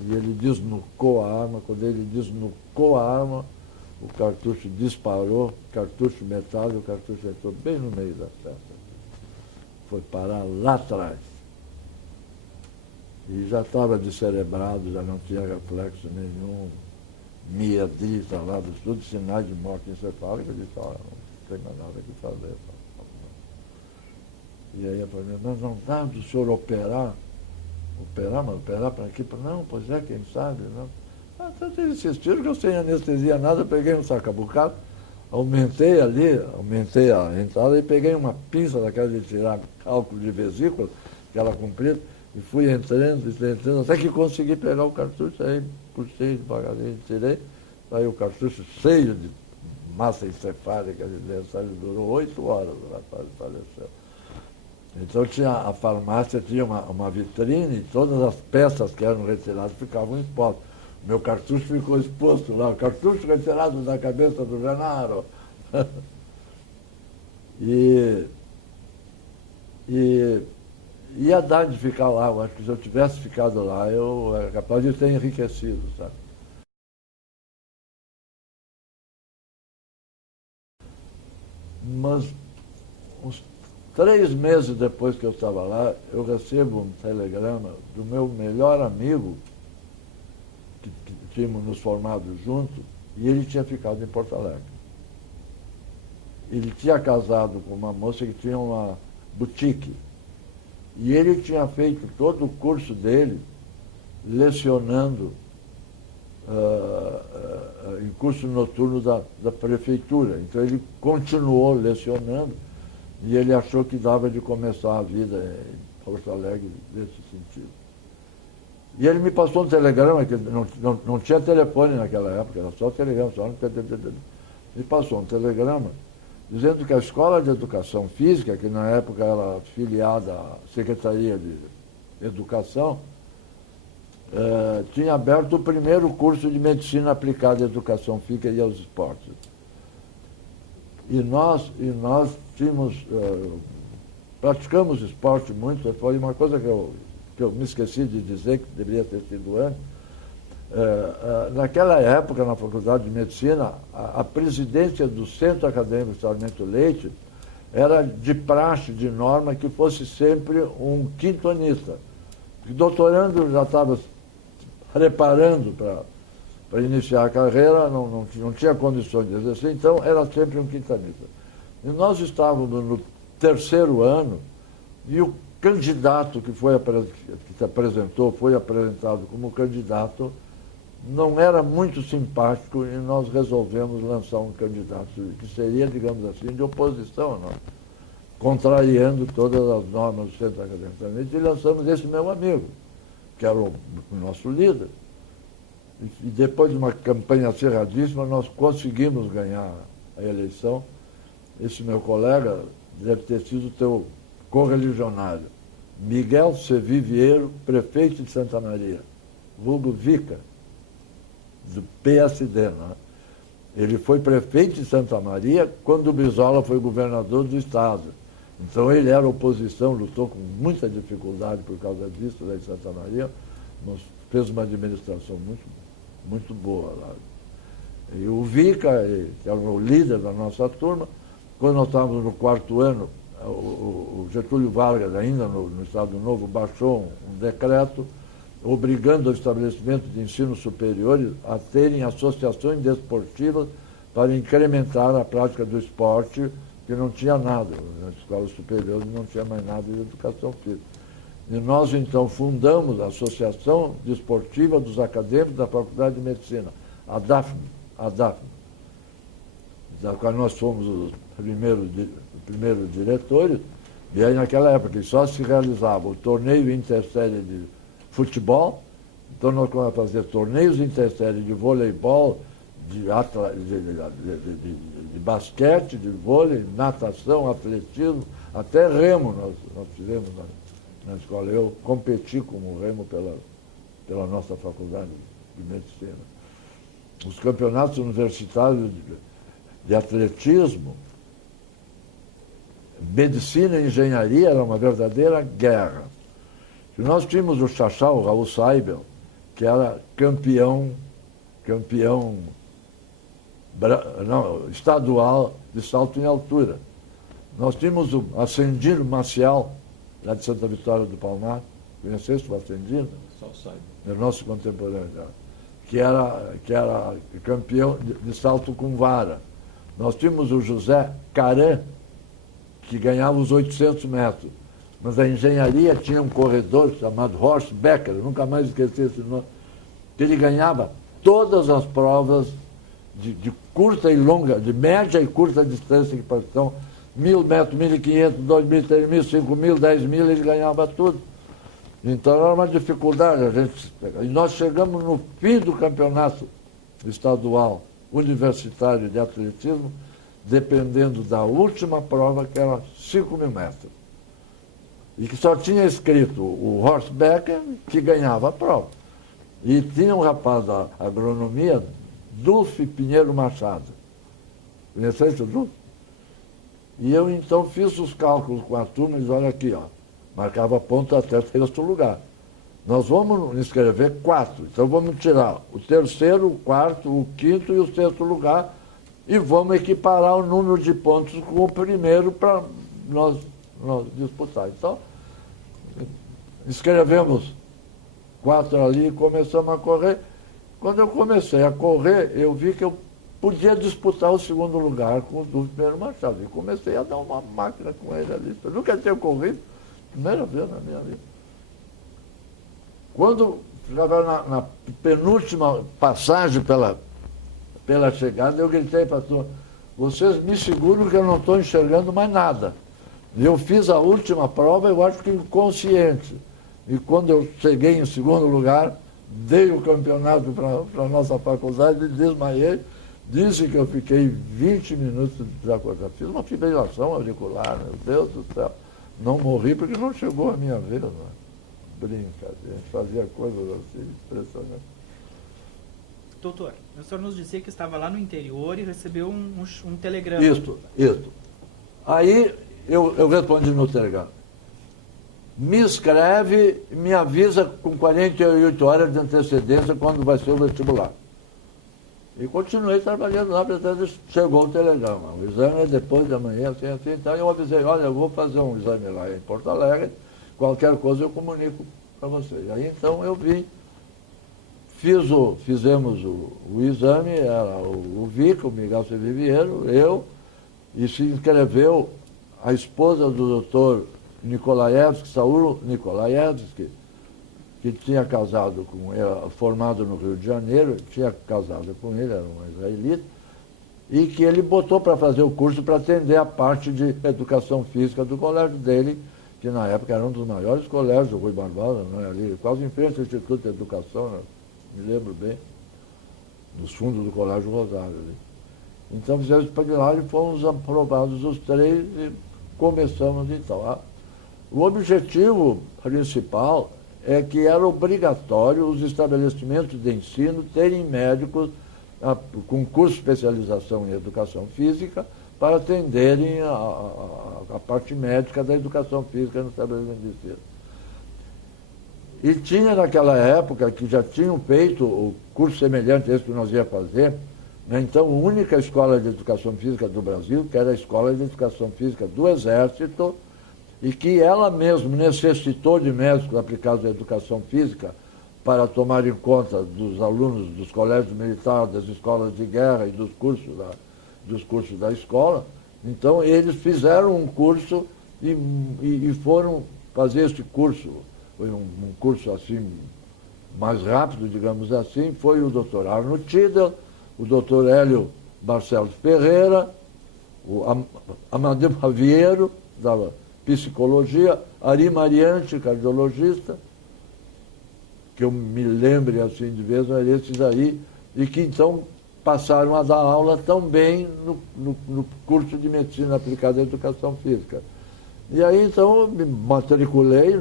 e ele desnucou a arma. Quando ele desnucou a arma, o cartucho disparou, cartucho metálico, o cartucho entrou bem no meio da testa. Foi parar lá atrás. E já estava descerebrado, já não tinha reflexo nenhum, miedita lá, tudo sinais de morte encefálica. Eu disse, não tem mais nada que fazer. E aí eu falei, mas não dá do senhor operar? Mas operar para quê? Não, pois é, quem sabe, não. Tanto eles insistiram que eu sem anestesia nada, peguei um sacabucado, aumentei a entrada e peguei uma pinça daquela de tirar cálculo de vesícula, aquela comprida, e fui entrando, até que consegui pegar o cartucho, aí puxei devagarinho, tirei, saiu o cartucho cheio de massa encefálica de dentro, ele durou 8 horas, o rapaz faleceu. Então a farmácia tinha uma vitrine e todas as peças que eram retiradas ficavam expostas. Meu cartucho ficou exposto lá, o cartucho retirado da cabeça do Genaro. e ia dar de ficar lá, eu acho que se eu tivesse ficado lá, eu era capaz de ter enriquecido, sabe? Mas uns 3 meses depois que eu estava lá, eu recebo um telegrama do meu melhor amigo, que tínhamos nos formado juntos, e ele tinha ficado em Porto Alegre. Ele tinha casado com uma moça que tinha uma boutique. E ele tinha feito todo o curso dele lecionando em curso noturno da prefeitura. Então ele continuou lecionando e ele achou que dava de começar a vida em Porto Alegre nesse sentido. E ele me passou um telegrama, que não tinha telefone naquela época, era só telegrama, me passou um telegrama dizendo que a Escola de Educação Física, que na época era filiada à Secretaria de Educação, tinha aberto o primeiro curso de Medicina Aplicada à Educação Física e aos Esportes. E nós praticamos esporte muito. Foi uma coisa que eu me esqueci de dizer, que deveria ter sido antes. Naquela época, na Faculdade de Medicina, a presidência do Centro Acadêmico Sarmento Leite era de praxe, de norma, que fosse sempre um quintonista. O doutorando já estava preparando para iniciar a carreira, não tinha condições de exercer, então era sempre um quintonista. E nós estávamos no 3º ano, e o candidato que se apresentou, foi apresentado como candidato, não era muito simpático, e nós resolvemos lançar um candidato que seria, digamos assim, de oposição a nós, contrariando todas as normas do Centro Acadêmico. E lançamos esse meu amigo, que era o nosso líder. E depois de uma campanha acirradíssima, nós conseguimos ganhar a eleição. Esse meu colega deve ter sido teu correligionário, Miguel Sevi Vieiro, prefeito de Santa Maria, vulgo Vica, do PSD. Né? Ele foi prefeito de Santa Maria quando o Brizola foi governador do estado. Então ele era oposição, lutou com muita dificuldade por causa disso lá em Santa Maria, mas fez uma administração muito boa lá. E o Vica, que era o líder da nossa turma, quando nós estávamos no 4º ano, o Getúlio Vargas, ainda no Estado Novo, baixou um decreto obrigando os estabelecimentos de ensino superior a terem associações desportivas para incrementar a prática do esporte, que não tinha nada. Nas escolas superiores não tinha mais nada de educação física. E nós, então, fundamos a Associação Desportiva dos Acadêmicos da Faculdade de Medicina, a DAFME, da qual nós fomos os primeiros diretores, e aí naquela época só se realizava o torneio intersérie de futebol, então nós começamos a fazer torneios intersérie de voleibol, de basquete, de vôlei, natação, atletismo, até remo nós fizemos na escola. Eu competi como remo pela nossa faculdade de medicina. Os campeonatos universitários de atletismo, medicina e engenharia era uma verdadeira guerra. E nós tínhamos o Xaxá, o Raul Seibel, que era campeão estadual de salto em altura. Nós tínhamos o Ascendino Maciel, lá de Santa Vitória do Palmar. Conheceste o Ascendino? Só sai. É nosso contemporâneo, que era campeão de salto com vara. Nós tínhamos o José Caran, que ganhava os 800 metros. Mas a engenharia tinha um corredor chamado Horst Becker, nunca mais esqueci esse nome, que ele ganhava todas as provas de curta e longa, de média e curta distância, que são 1.000 metros, 1.500, 2.000, 3.000, 5.000, 10.000, ele ganhava tudo. Então era uma dificuldade a gente pegar. E nós chegamos no fim do campeonato estadual universitário de atletismo, dependendo da última prova, que era 5.000 metros. E que só tinha escrito o Horst Becker, que ganhava a prova. E tinha um rapaz da agronomia, Dulce Pinheiro Machado. Conheceste o Dulce? E eu então fiz os cálculos com a turma e disse, olha aqui, ó, marcava ponto até sexto lugar. Nós vamos inscrever 4, então vamos tirar o terceiro, o quarto, o quinto e o sexto lugar e vamos equiparar o número de pontos com o primeiro para nós disputar. Então, inscrevemos 4 ali e começamos a correr. Quando eu comecei a correr, eu vi que eu podia disputar o segundo lugar com o Dulce Pinheiro Machado. E comecei a dar uma máquina com ele ali. Eu nunca tinha corrido, primeira vez na minha vida. Quando estava na penúltima passagem pela chegada, eu gritei para a turma, vocês me seguram que eu não estou enxergando mais nada. E eu fiz a última prova, eu acho que inconsciente. E quando eu cheguei em segundo lugar, dei o campeonato para a nossa faculdade e desmaiei. Disse que eu fiquei 20 minutos desacordado. Fiz uma fibrilação auricular, meu Deus do céu. Não morri porque não chegou a minha vez. Brincadeira, a gente fazia coisas assim, impressionantes. Doutor, o senhor nos dizia que estava lá no interior e recebeu um telegrama. Isso. Aí eu respondi no telegrama. Me escreve e me avisa com 48 horas de antecedência quando vai ser o vestibular. E continuei trabalhando lá, pretendo, chegou o telegrama. O exame é depois de amanhã, assim. Então eu avisei, olha, eu vou fazer um exame lá em Porto Alegre, qualquer coisa eu comunico para você. E aí então eu vim, fizemos o exame, era o Vico, o Miguel Seviviero, eu, e se inscreveu a esposa do doutor Nikolaevski, Saúl Nikolaevski, que tinha casado com ele, formado no Rio de Janeiro, tinha casado com ele, era um israelita, e que ele botou para fazer o curso para atender a parte de educação física do colégio dele, que na época era um dos maiores colégios, o Rui Barbosa, não é ali, quase em frente ao Instituto de Educação, né? Me lembro bem, nos fundos do Colégio Rosário. Ali. Então fizemos para lá e fomos aprovados os 3 e começamos então. O objetivo principal é que era obrigatório os estabelecimentos de ensino terem médicos com curso de especialização em educação física para atenderem a parte médica da educação física no estabelecimento de ensino. E tinha naquela época que já tinham feito o curso semelhante a esse que nós ia fazer, né? Então a única escola de educação física do Brasil, que era a Escola de Educação Física do Exército, e que ela mesma necessitou de médicos aplicados à educação física para tomar em conta dos alunos dos colégios militares, das escolas de guerra e dos cursos da escola. Então, eles fizeram um curso e foram fazer esse curso. Foi um curso assim, mais rápido, digamos assim. Foi o doutor Arno Tidel, o doutor Hélio Barcelos Ferreira, o Amadeu Javiero, da psicologia, Ari Mariante, cardiologista, que eu me lembre assim de vez, mas esses aí, e que então passaram a dar aula também no curso de Medicina Aplicada à Educação Física. E aí, então, eu me matriculei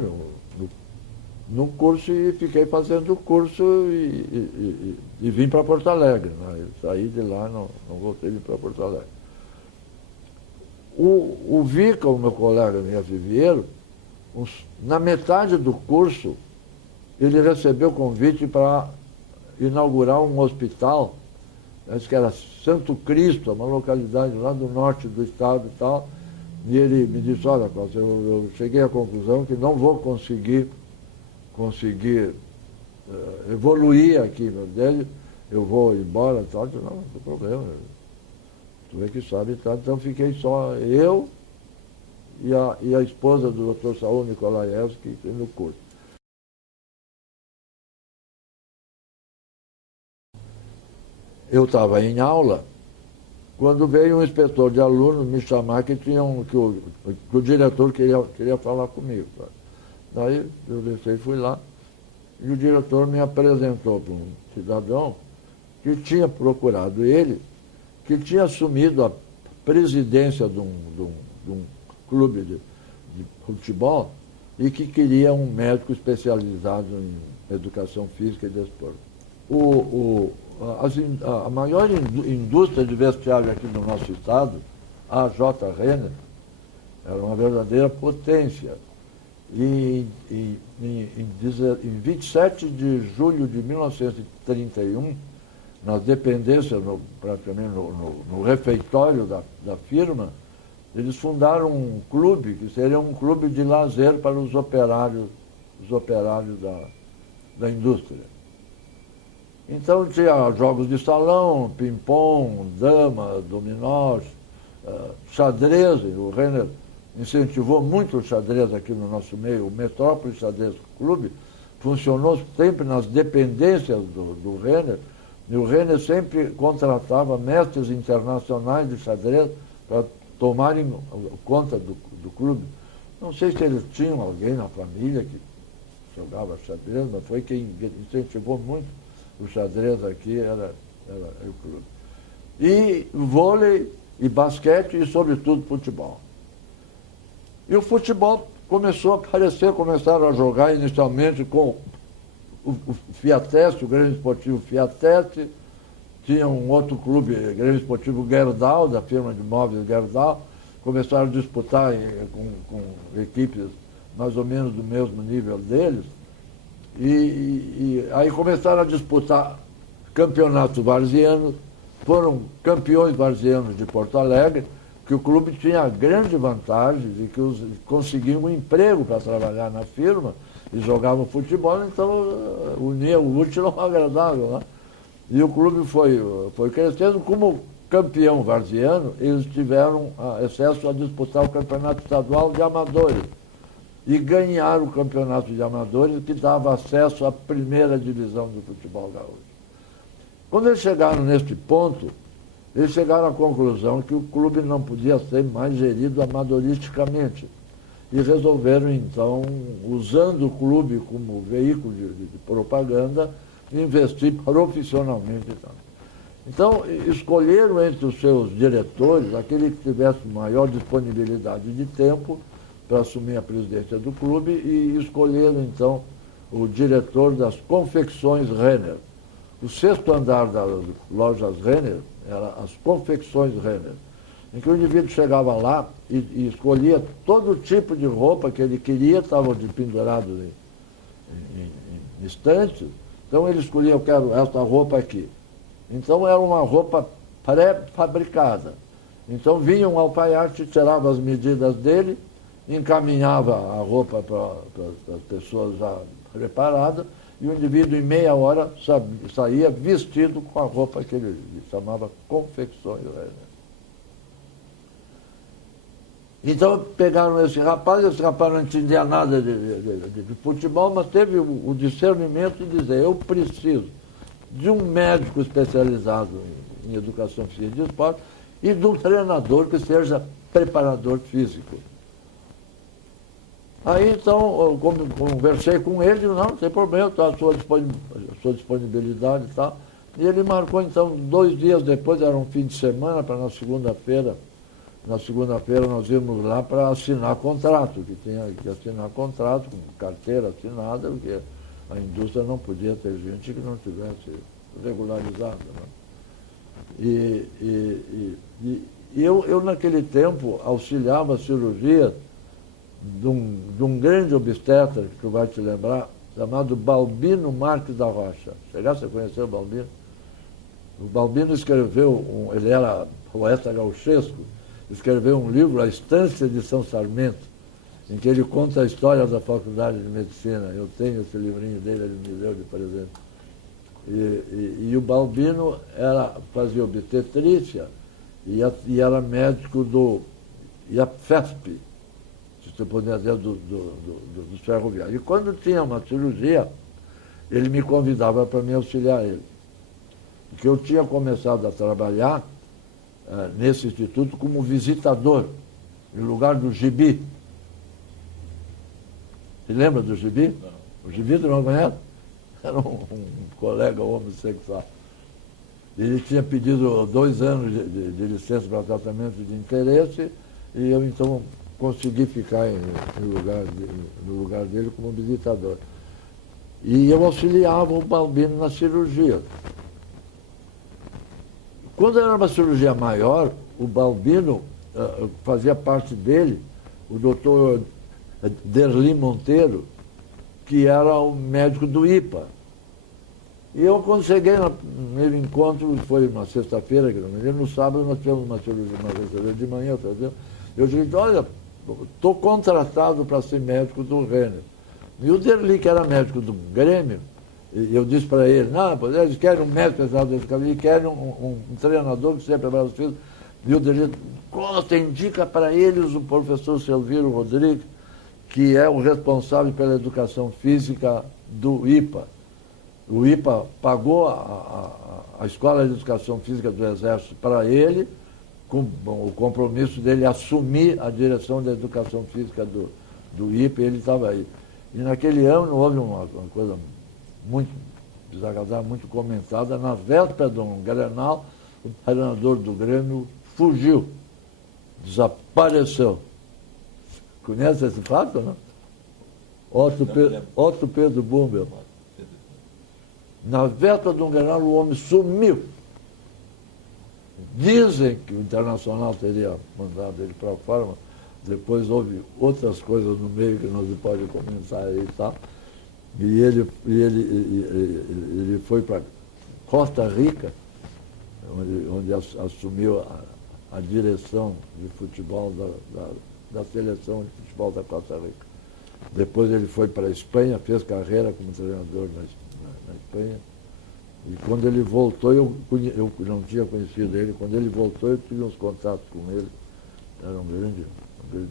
no curso e fiquei fazendo o curso e vim para Porto Alegre. Né? Eu saí de lá, não voltei para Porto Alegre. O Vica, o meu colega Vieiro, na metade do curso, ele recebeu o convite para inaugurar um hospital, acho que era Santo Cristo, uma localidade lá do norte do estado e tal, e ele me disse, olha, Cláudio, eu cheguei à conclusão que não vou conseguir evoluir aqui, meu Deus, eu vou embora e tal. Eu disse, não tem problema, tu é que sabe e tal. Então fiquei só eu e a esposa do Dr. Saul Nikolaevski no curso. Eu estava em aula quando veio um inspetor de alunos me chamar que o diretor queria falar comigo. Daí eu desci e fui lá, e o diretor me apresentou para um cidadão que tinha procurado ele, que tinha assumido a presidência de um clube de futebol e que queria um médico especializado em educação física e desporto. A maior indústria de vestiário aqui no nosso estado, a J. Renner, era uma verdadeira potência. E em 27 de julho de 1931, nas dependências, praticamente no refeitório da firma, eles fundaram um clube, que seria um clube de lazer para os operários da indústria. Então tinha jogos de salão, ping-pong, dama, dominós, xadrez. O Renner incentivou muito o xadrez aqui no nosso meio. O Metrópole Xadrez Clube funcionou sempre nas dependências do Renner, e o Renner sempre contratava mestres internacionais de xadrez para tomarem conta do clube. Não sei se eles tinham alguém na família que jogava xadrez, mas foi quem incentivou muito o xadrez aqui, era o clube. E vôlei, e basquete, e sobretudo futebol. E o futebol começou a aparecer, começaram a jogar inicialmente com o Fiateste, o Grêmio Esportivo Fiateste, tinha um outro clube, Grêmio Esportivo Gerdau, da firma de móveis Gerdau, começaram a disputar com equipes mais ou menos do mesmo nível deles, e aí começaram a disputar campeonatos varzianos, foram campeões varzianos de Porto Alegre, que o clube tinha grande vantagem e que conseguiam um emprego para trabalhar na firma e jogavam futebol, então unia o útil ao agradável, né? E o clube foi crescendo. Como campeão varziano, eles tiveram acesso a disputar o campeonato estadual de amadores e ganharam o campeonato de amadores, que dava acesso à primeira divisão do futebol gaúcho. Quando eles chegaram neste ponto, eles chegaram à conclusão que o clube não podia ser mais gerido amadoristicamente. E resolveram, então, usando o clube como veículo de propaganda, investir profissionalmente. Então, escolheram entre os seus diretores aquele que tivesse maior disponibilidade de tempo para assumir a presidência do clube, e escolheram, então, o diretor das confecções Renner. O sexto andar das lojas Renner era as confecções Renner, em que o indivíduo chegava lá e escolhia todo tipo de roupa que ele queria, estavam pendurados em estantes. Então ele escolhia, eu quero esta roupa aqui. Então era uma roupa pré-fabricada. Então vinha um alfaiate, tirava as medidas dele, encaminhava a roupa para as pessoas já preparadas, e o indivíduo, em meia hora, saía vestido com a roupa que ele chamava confecções. Então pegaram esse rapaz não entendia nada de futebol, mas teve o discernimento de dizer, eu preciso de um médico especializado em educação física e esporte e de um treinador que seja preparador físico. Aí, então, eu conversei com ele, não tem problema, está à sua disponibilidade e tal. E ele marcou, então, 2 dias depois, era um fim de semana, para na segunda-feira. Na segunda-feira nós íamos lá para assinar contrato, que tinha que assinar contrato, com carteira assinada, porque a indústria não podia ter gente que não tivesse regularizado. Né? E eu, naquele tempo, auxiliava a cirurgia de um grande obstetra, que tu vai te lembrar, chamado Balbino Marques da Rocha. Chegasse a conhecer o Balbino? O Balbino escreveu, ele era poeta gauchesco, escreveu um livro, A Estância de São Sarmento, em que ele conta a história da Faculdade de Medicina. Eu tenho esse livrinho dele, ele me deu de presente. E o Balbino fazia obstetrícia e era médico do IAPFESP, se você puder dizer, do ferroviário. E quando tinha uma cirurgia, ele me convidava para me auxiliar ele. Porque eu tinha começado a trabalhar nesse instituto como visitador, em lugar do Gibi. Você lembra do Gibi? Não. O Gibi, tu não conhece? Era um colega homossexual. Ele tinha pedido 2 anos de licença para tratamento de interesse e eu, então, consegui ficar no lugar dele como visitador. E eu auxiliava o Balbino na cirurgia. Quando era uma cirurgia maior, o Balbino fazia parte dele, o doutor Derli Monteiro, que era o médico do IPA. E eu, quando cheguei no primeiro encontro, foi uma sexta-feira, no sábado nós tivemos uma cirurgia de manhã, eu disse, olha, estou contratado para ser médico do Renner. E o Derli, que era médico do Grêmio, eu disse para ele, não, eles querem um médico pesado desse caminho, eles querem um treinador que seja preparar os filhos. E o Derli, Costa, indica para eles o professor Silviro Rodrigues, que é o responsável pela educação física do IPA. O IPA pagou a Escola de Educação Física do Exército para ele, com o compromisso dele assumir a direção da educação física do IPA, e ele estava aí. E naquele ano houve uma coisa muito desagradável, muito comentada. Na véspera de um Grenal, o treinador do Grêmio fugiu, desapareceu. Conhece esse fato, não? Otto Pedro Bumbel. Na véspera de um Grenal, o homem sumiu. Dizem que o Internacional teria mandado ele para fora, mas depois houve outras coisas no meio que não se pode comentar aí e tal. E ele foi para Costa Rica, onde assumiu a direção de futebol da seleção de futebol da Costa Rica. Depois ele foi para a Espanha, fez carreira como treinador na Espanha. E quando ele voltou, eu não tinha conhecido ele, quando ele voltou eu tive uns contatos com ele. Era um grande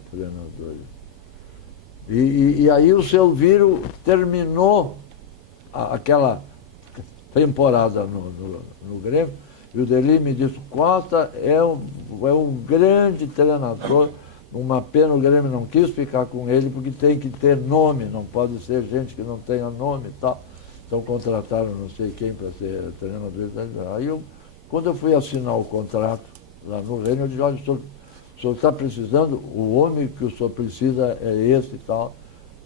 treinador. E aí o Silviro terminou aquela temporada no Grêmio, e o Derli me disse, Costa é um grande treinador, uma pena o Grêmio não quis ficar com ele, porque tem que ter nome, não pode ser gente que não tenha nome e tal. Então contrataram não sei quem para ser treinador. Aí quando eu fui assinar o contrato lá no Reino, eu disse, olha, o senhor está precisando, o homem que o senhor precisa é esse e tal.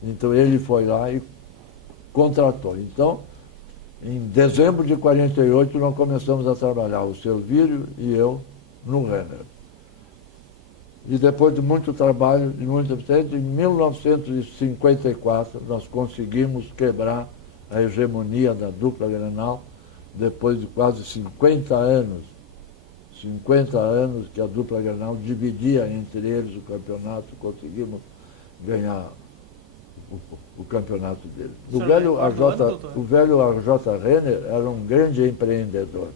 Então ele foi lá e contratou. Então, em dezembro de 48, nós começamos a trabalhar, o Silvírio e eu, no Renner. E depois de muito trabalho, de muito tempo, em 1954, nós conseguimos quebrar a hegemonia da dupla Grenal, depois de quase 50 anos que a dupla Grenal dividia entre eles o campeonato, conseguimos ganhar o campeonato deles. O velho AJ Renner era um grande empreendedor.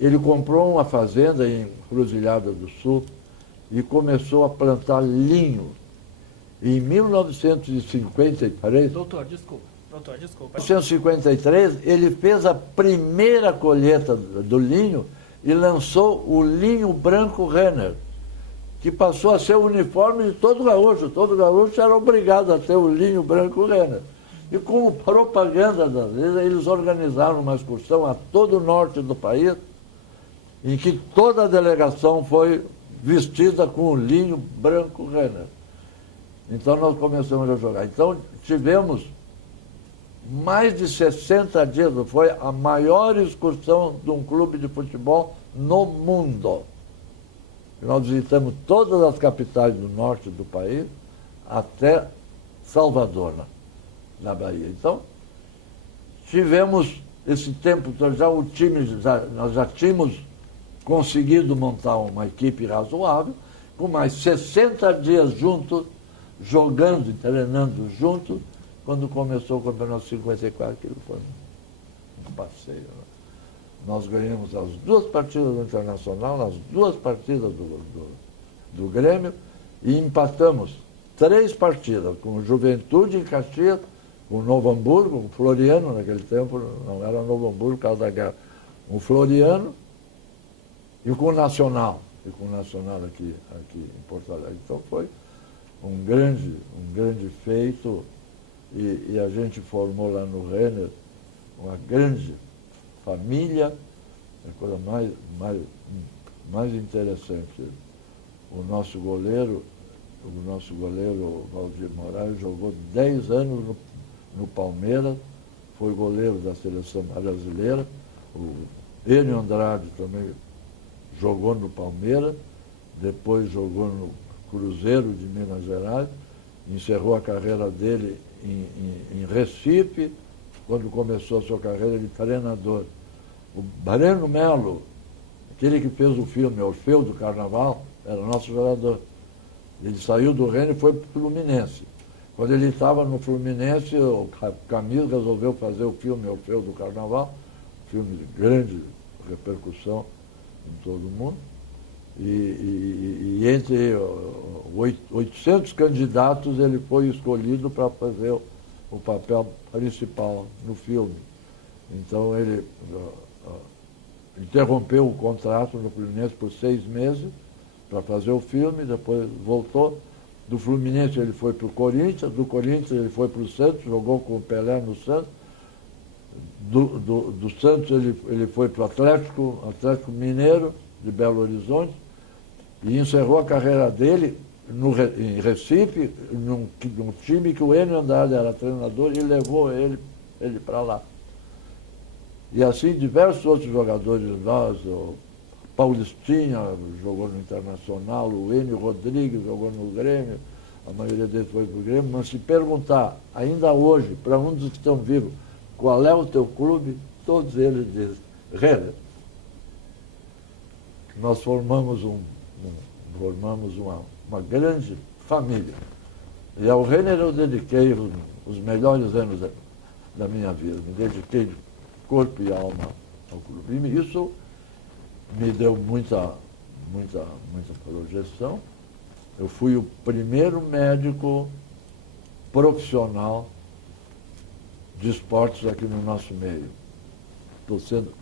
Ele comprou uma fazenda em Cruzilhada do Sul e começou a plantar linho. Em 1953... Doutor, desculpa. Em 1953, ele fez a primeira colheita do linho e lançou o linho branco Renner, que passou a ser o uniforme de todo gaúcho. Todo gaúcho era obrigado a ter o linho branco Renner. E como propaganda das vezes, eles organizaram uma excursão a todo o norte do país, em que toda a delegação foi vestida com o linho branco Renner. Então nós começamos a jogar. Então tivemos mais de 60 dias, foi a maior excursão de um clube de futebol no mundo. Nós visitamos todas as capitais do norte do país, até Salvador, na Bahia. Então, tivemos esse tempo, já o time, nós já tínhamos conseguido montar uma equipe razoável, com mais 60 dias juntos, jogando e treinando juntos, quando começou o campeonato 54, aquilo foi um passeio. Nós ganhamos as 2 partidas do Internacional, as 2 partidas do Grêmio, e empatamos 3 partidas, com Juventude em Caxias, com Novo Hamburgo, com Floriano, naquele tempo não era Novo Hamburgo por causa da guerra, com Floriano e com o Nacional, aqui em Porto Alegre. Então foi um grande feito, e a gente formou lá no Renner uma grande família, a coisa mais interessante. O nosso goleiro, Valdir Moraes, jogou 10 anos no Palmeiras, foi goleiro da seleção brasileira. O Enio Andrade também jogou no Palmeiras, depois jogou no Cruzeiro de Minas Gerais, encerrou a carreira dele em Recife, quando começou a sua carreira de treinador. O Breno Melo, aquele que fez o filme Orfeu do Carnaval, era nosso jogador. Ele saiu do Rennes e foi para o Fluminense. Quando ele estava no Fluminense, o Camilo resolveu fazer o filme Orfeu do Carnaval, filme de grande repercussão em todo o mundo. E entre 800 candidatos, ele foi escolhido para fazer o papel principal no filme. Então ele interrompeu o contrato no Fluminense por 6 meses para fazer o filme, depois voltou. Do Fluminense ele foi para o Corinthians, do Corinthians ele foi para o Santos, jogou com o Pelé no Santos. Do Santos ele foi para o Atlético Mineiro de Belo Horizonte, e encerrou a carreira dele em Recife, num time que o Enio Andrade era treinador, e levou ele para lá. E assim diversos outros jogadores nossos, o Paulistinha jogou no Internacional, o Enio Rodrigues jogou no Grêmio, a maioria deles foi para o Grêmio, mas se perguntar, ainda hoje, para um dos que estão vivos, qual é o teu clube, todos eles dizem, Renner. Nós formamos uma grande família. E ao Renner eu dediquei os melhores anos da minha vida. Me dediquei de corpo e alma ao clube. E isso me deu muita projeção. Eu fui o primeiro médico profissional de esportes aqui no nosso meio. Estou sendo...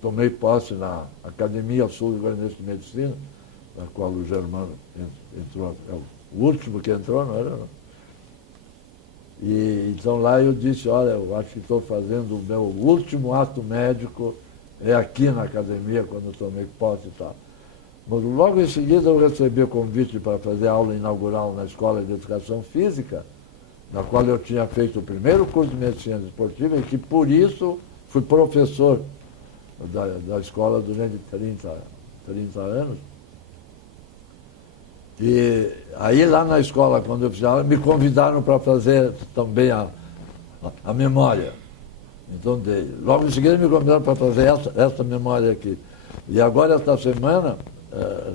tomei posse na Academia Sul-Rio-Grande de Medicina, na qual o Germano entrou, é o último que entrou, não era? Não? E então lá eu disse, olha, eu acho que estou fazendo o meu último ato médico, é aqui na academia, quando eu tomei posse e tal. Mas logo em seguida eu recebi o convite para fazer aula inaugural na Escola de Educação Física, na qual eu tinha feito o primeiro curso de medicina esportiva e que, por isso, fui professor da escola durante 30 anos. E aí lá na escola, quando eu fiz aula, me convidaram para fazer também a memória. Então dei. Logo em seguida me convidaram para fazer essa memória aqui. E agora, esta semana,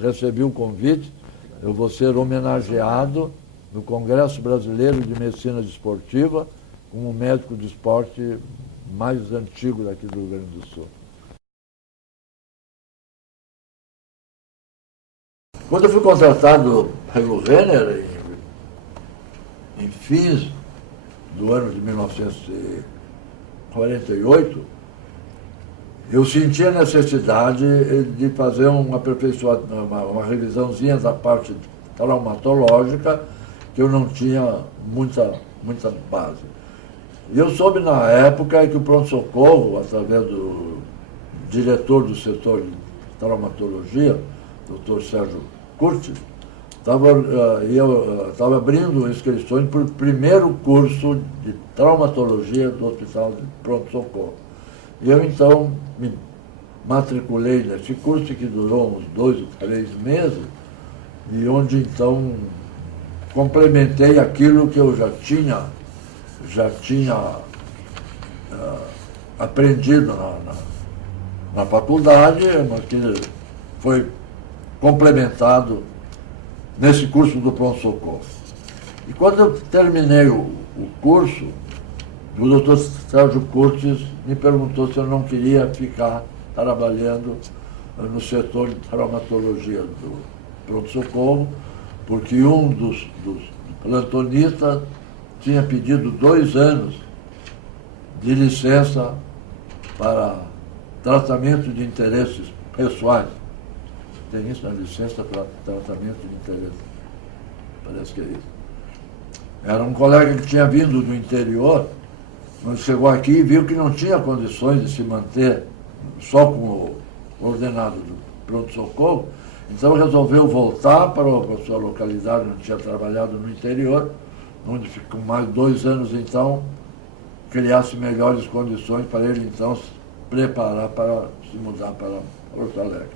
recebi o convite, eu vou ser homenageado no Congresso Brasileiro de Medicina Desportiva como o médico de esporte mais antigo daqui do Rio Grande do Sul. Quando eu fui contratado pelo Renner, em fins do ano de 1948, eu senti a necessidade de fazer uma revisãozinha da parte traumatológica, que eu não tinha muita base. E eu soube na época que o pronto-socorro, através do diretor do setor de traumatologia, Dr. Sérgio Curtis, estava abrindo inscrições para o primeiro curso de traumatologia do Hospital de Pronto-Socorro. E eu, então, me matriculei nesse curso, que durou uns 2 ou 3 meses, e onde, então, complementei aquilo que eu já tinha aprendido na faculdade, mas que foi complementado nesse curso do pronto-socorro. E quando eu terminei o curso, o doutor Sérgio Curtis me perguntou se eu não queria ficar trabalhando no setor de traumatologia do pronto-socorro, porque um dos plantonistas tinha pedido 2 anos de licença para tratamento de interesses pessoais. Tem isso na licença para tratamento de interesses. Parece que é isso. Era um colega que tinha vindo do interior, mas chegou aqui e viu que não tinha condições de se manter só como ordenado do pronto-socorro, então resolveu voltar para a sua localidade, onde tinha trabalhado no interior, onde ficou mais 2 anos, então, criasse melhores condições para ele, então, se preparar para se mudar para Porto Alegre.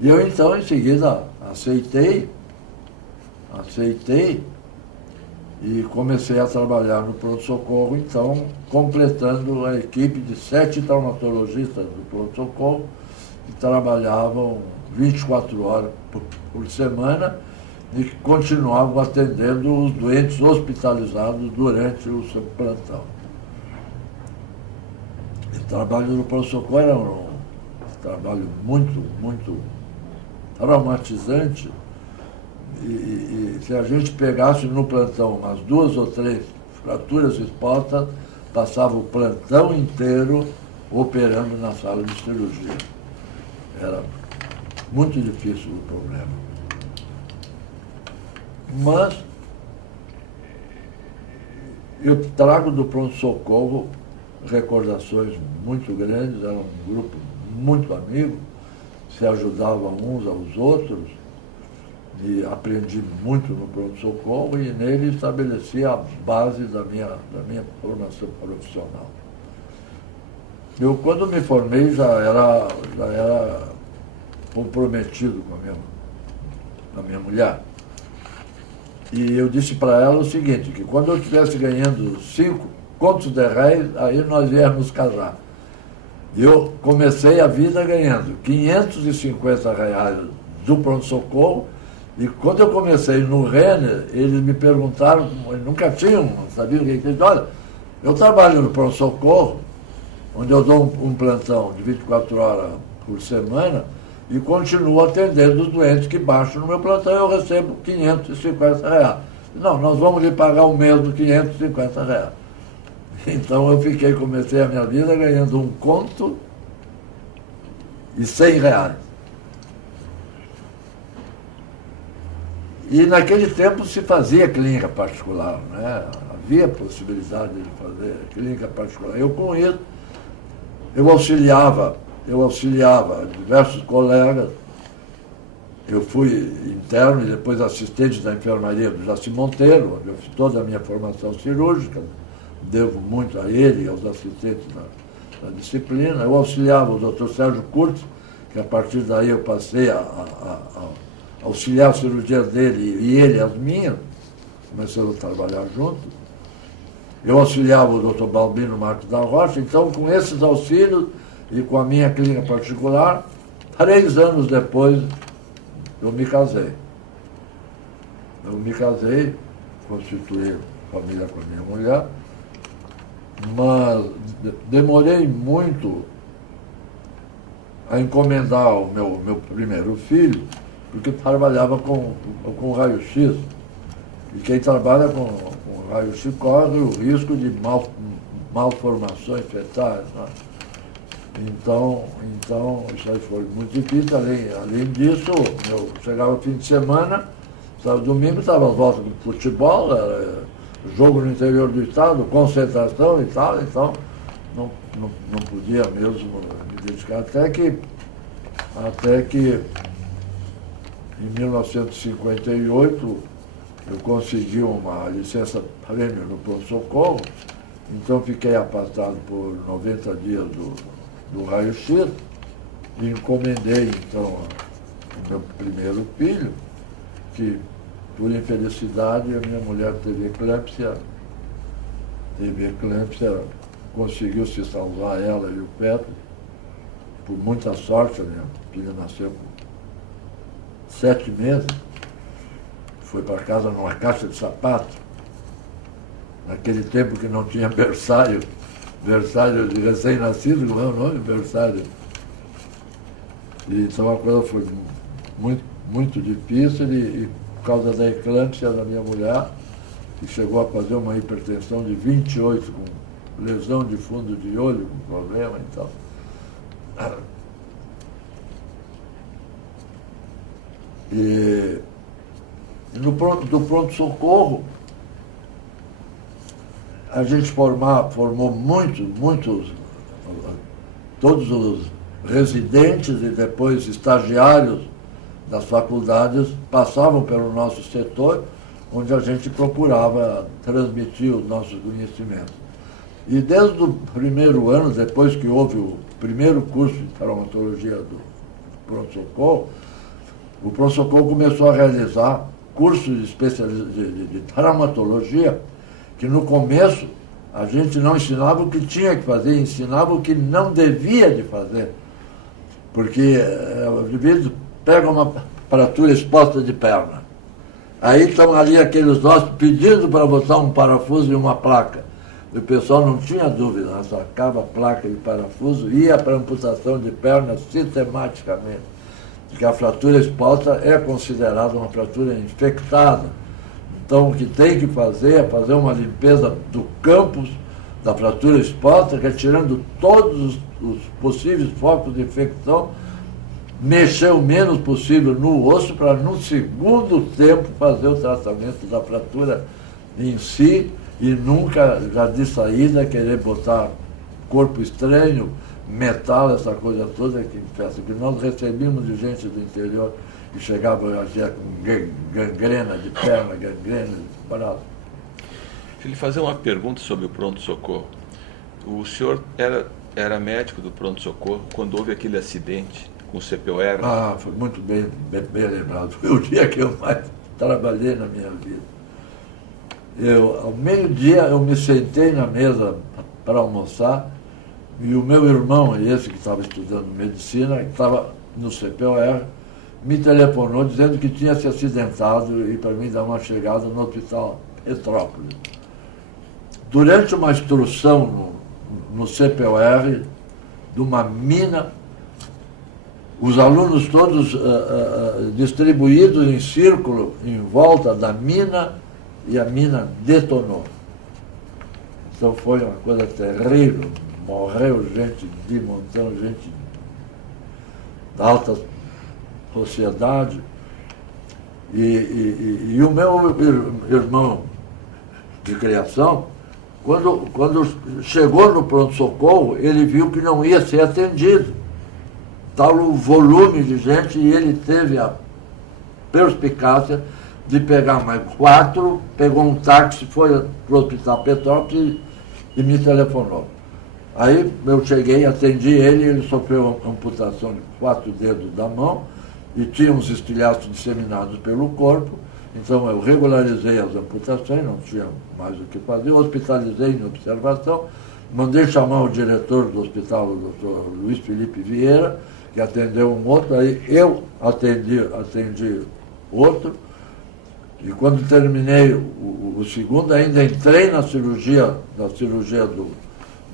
E eu, então, em seguida, aceitei e comecei a trabalhar no pronto-socorro, então, completando a equipe de 7 traumatologistas do pronto-socorro, que trabalhavam 24 horas por semana e que continuavam atendendo os doentes hospitalizados durante o seu plantão. O trabalho no pronto-socorro era um trabalho muito traumatizante, e se a gente pegasse no plantão umas 2 ou 3 fraturas expostas, passava o plantão inteiro operando na sala de cirurgia. Era muito difícil o problema. Mas eu trago do pronto-socorro recordações muito grandes, era um grupo muito amigo, se ajudavam uns aos outros, e aprendi muito no pronto-socorro e nele estabeleci a base da minha formação profissional. Eu, quando me formei, já era comprometido com a minha mulher. E eu disse para ela o seguinte, que quando eu estivesse ganhando 5 contos de réis, aí nós íamos casar. E eu comecei a vida ganhando R$550 do pronto-socorro, e quando eu comecei no Renner, eles me perguntaram, nunca tinham, não sabiam o que é. Olha, eu trabalho no pronto-socorro, onde eu dou um plantão de 24 horas por semana, e continuo atendendo os doentes que baixam no meu plantão, eu recebo R$550. Não, nós vamos lhe pagar o mesmo R$550. Então eu comecei a minha vida ganhando 1 conto e R$100. E naquele tempo se fazia clínica particular, né? Havia possibilidade de fazer clínica particular. Eu, com isso, eu auxiliava diversos colegas. Eu fui interno e depois assistente da enfermaria do Jaci Monteiro, onde eu fiz toda a minha formação cirúrgica. Devo muito a ele e aos assistentes da disciplina. Eu auxiliava o Dr. Sérgio Curtis, que a partir daí eu passei a auxiliar a cirurgia dele e ele as minhas, começamos a trabalhar juntos. Eu auxiliava o Dr. Balbino Marcos da Rocha, então com esses auxílios e com a minha clínica particular, 3 anos depois eu me casei. Constituí família com a minha mulher, mas demorei muito a encomendar o meu primeiro filho, porque trabalhava com raio-x. E quem trabalha com raio-x corre o risco de malformações fetais. Né? Então, isso aí foi muito difícil. Além disso, eu chegava fim de semana, Sábado e domingo estava as voltas de futebol, era jogo no interior do estado, concentração e tal, então não podia mesmo me dedicar. Até que em 1958 eu consegui uma licença-prêmio no pronto-socorro, então fiquei afastado por 90 dias do raio-x e encomendei então o meu primeiro filho, que por infelicidade a minha mulher teve eclâmpsia, conseguiu se salvar ela e o Petro. Por muita sorte, a minha filha nasceu com 7 meses, foi para casa numa caixa de sapato, naquele tempo que não tinha berçário de recém-nascido, como é o nome? Berçário. E então a coisa foi muito, muito difícil e por causa da eclâmpsia da minha mulher, que chegou a fazer uma hipertensão de 28, com lesão de fundo de olho, com problema e tal. E do pronto-socorro, a gente formou muitos, todos os residentes e depois estagiários das faculdades passavam pelo nosso setor, onde a gente procurava transmitir os nossos conhecimentos. E desde o primeiro ano, depois que houve o primeiro curso de traumatologia do pronto-socorro, o pronto-socorro começou a realizar cursos de traumatologia, que no começo a gente não ensinava o que tinha que fazer, ensinava o que não devia de fazer. Porque o indivíduo pega uma fratura exposta de perna. Aí estão ali aqueles ossos pedindo para botar um parafuso e uma placa. O pessoal não tinha dúvida, sacava a placa e parafuso, ia para amputação de perna sistematicamente. Porque a fratura exposta é considerada uma fratura infectada. Então, o que tem que fazer é fazer uma limpeza do campus da fratura exposta, retirando todos os possíveis focos de infecção, mexer o menos possível no osso para, no segundo tempo, fazer o tratamento da fratura em si e nunca, já de saída, querer botar corpo estranho, metal, essa coisa toda que infesta. Que nós recebíamos de gente do interior que chegava já com gangrena de perna, gangrena de braço. Deixa eu lhe fazer uma pergunta sobre o pronto-socorro. O senhor era médico do pronto-socorro quando houve aquele acidente com o CPOR? Ah, foi muito bem lembrado. Foi o dia que eu mais trabalhei na minha vida. Ao meio-dia, eu me sentei na mesa para almoçar e o meu irmão, esse que estava estudando medicina, que estava no CPOR, me telefonou dizendo que tinha se acidentado e para mim dar uma chegada no hospital Petrópolis. Durante uma instrução no CPOR, de uma mina, os alunos todos distribuídos em círculo em volta da mina, e a mina detonou. Então foi uma coisa terrível. Morreu gente de montão, gente da alta sociedade. E o meu irmão de criação, quando chegou no pronto-socorro, ele viu que não ia ser atendido. Tal o volume de gente, e ele teve a perspicácia de pegar mais 4, pegou um táxi, foi para o Hospital Petrópolis e me telefonou. Aí eu cheguei, atendi ele sofreu uma amputação de 4 dedos da mão e tinha uns estilhaços disseminados pelo corpo, então eu regularizei as amputações, não tinha mais o que fazer, hospitalizei em observação, mandei chamar o diretor do hospital, o doutor Luiz Felipe Vieira, que atendeu um outro, aí eu atendi outro, e quando terminei o segundo, ainda entrei na cirurgia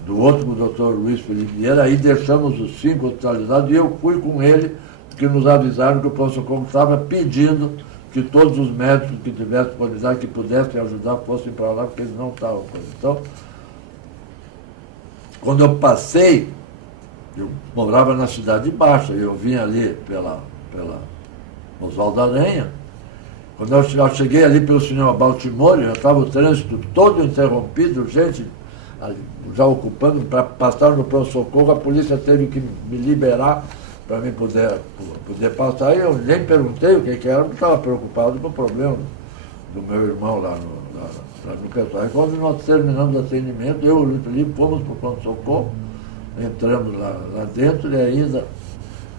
do outro, o doutor Luiz Felipe Vieira, aí deixamos os 5 hospitalizados e eu fui com ele, porque nos avisaram que o pronto-socorro estava pedindo que todos os médicos que tivessem disponibilidade, que pudessem ajudar, fossem para lá, porque eles não estavam. Então, quando eu passei, eu morava na Cidade Baixa, eu vinha ali pela Oswaldo Aranha. Quando eu cheguei ali pelo cinema Baltimore, já estava o trânsito todo interrompido, gente já ocupando, para passar no pronto-socorro, a polícia teve que me liberar para mim poder passar. E eu nem perguntei o que era, porque estava preocupado com o problema do meu irmão lá no pessoal. E quando nós terminamos o atendimento, eu e o Felipe fomos para o pronto-socorro, entramos lá dentro e ainda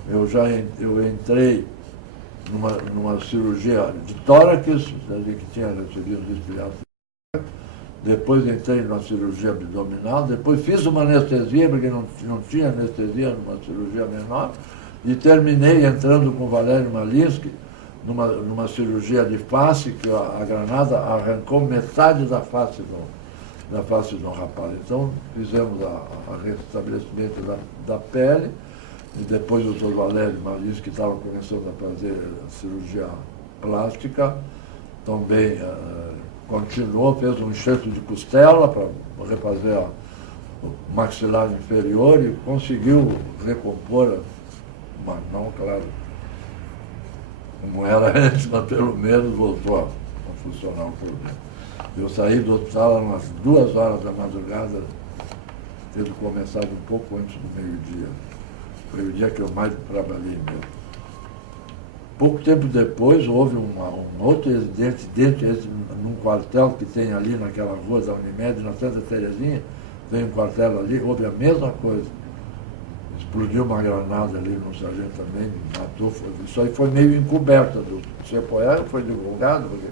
eu entrei numa cirurgia de tórax, que tinha recebido um resfriado. Depois entrei numa cirurgia abdominal, depois fiz uma anestesia, porque não tinha anestesia numa cirurgia menor, e terminei entrando com o Valério Malinsky numa cirurgia de face, que a granada arrancou metade da face do rapaz. Então fizemos o restabelecimento da pele, e depois o Dr. Valério Malinsky, que estava começando a fazer cirurgia plástica, também continuou, fez um enxerto de costela para refazer o maxilar inferior e conseguiu recompor, mas não, claro, como era antes, mas pelo menos voltou a funcionar um pouco. Eu saí do hospital umas 2 horas da madrugada, tendo começado um pouco antes do meio-dia. Foi o dia que eu mais trabalhei mesmo. Pouco tempo depois, houve um outro incidente num quartel que tem ali naquela rua da Unimed, na Santa Terezinha, tem um quartel ali, houve a mesma coisa. Explodiu uma granada ali no sargento também, matou. Isso aí foi meio encoberta do CPOE, foi divulgado, porque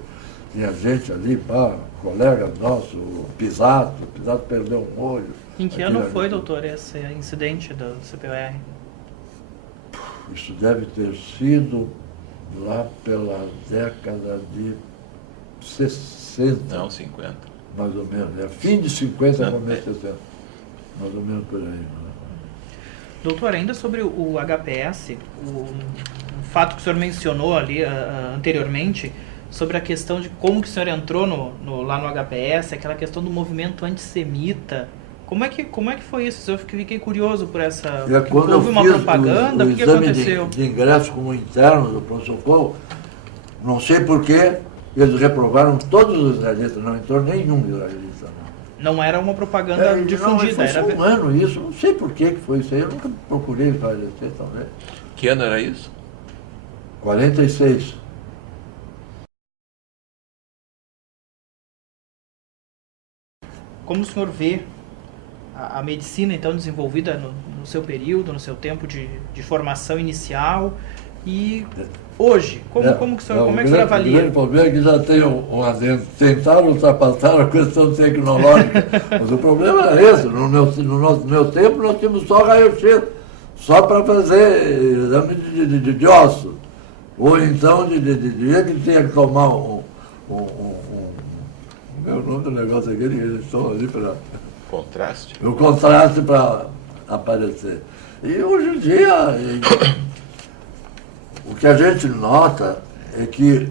tinha gente ali, colega nosso, o Pisato perdeu um olho. Em que ano foi, doutor, esse incidente do CPOR? Isso deve ter sido lá pela década de 60. Não, 50. Mais ou menos. É fim de 50, começo de 60. Mais ou menos por aí. Doutor, ainda sobre o HPS, um fato que o senhor mencionou ali anteriormente, sobre a questão de como que o senhor entrou lá no HPS, aquela questão do movimento antissemita. Como é que foi isso? Eu fiquei curioso por essa... Quando houve uma propaganda, o que aconteceu? De ingresso como interno do pronto-socorro, não sei porquê, eles reprovaram todos os israelitas, não entrou nenhum israelita. Não era uma propaganda difundida. Foi só um ano isso, não sei por que foi isso aí, eu nunca procurei esclarecer também. Que ano era isso? 46. Como o senhor vê a medicina, então, desenvolvida no seu período, no seu tempo de formação inicial, e hoje, como é que o senhor avalia? O grande problema é que já tem um adendo. Tentaram ultrapassar a questão tecnológica, mas o problema era esse. No meu tempo, nós tínhamos só raio-x, só para fazer exame de osso. Ou então, de que tinha que tomar o nome do negócio aquele que eles estão ali para... Contraste? O contraste para aparecer. E hoje em dia, o que a gente nota é que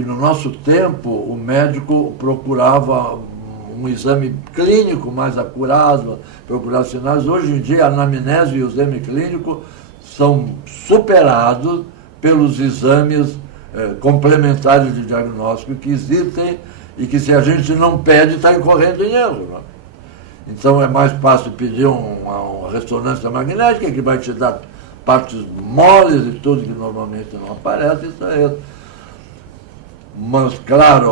no nosso tempo o médico procurava um exame clínico mais acurado, procurava sinais. Hoje em dia a anamnese e o exame clínico são superados pelos exames complementares de diagnóstico que existem e que, se a gente não pede, está incorrendo em erro. Não? Então é mais fácil pedir uma ressonância magnética, que vai te dar partes moles e tudo que normalmente não aparece, isso é isso. Mas, claro,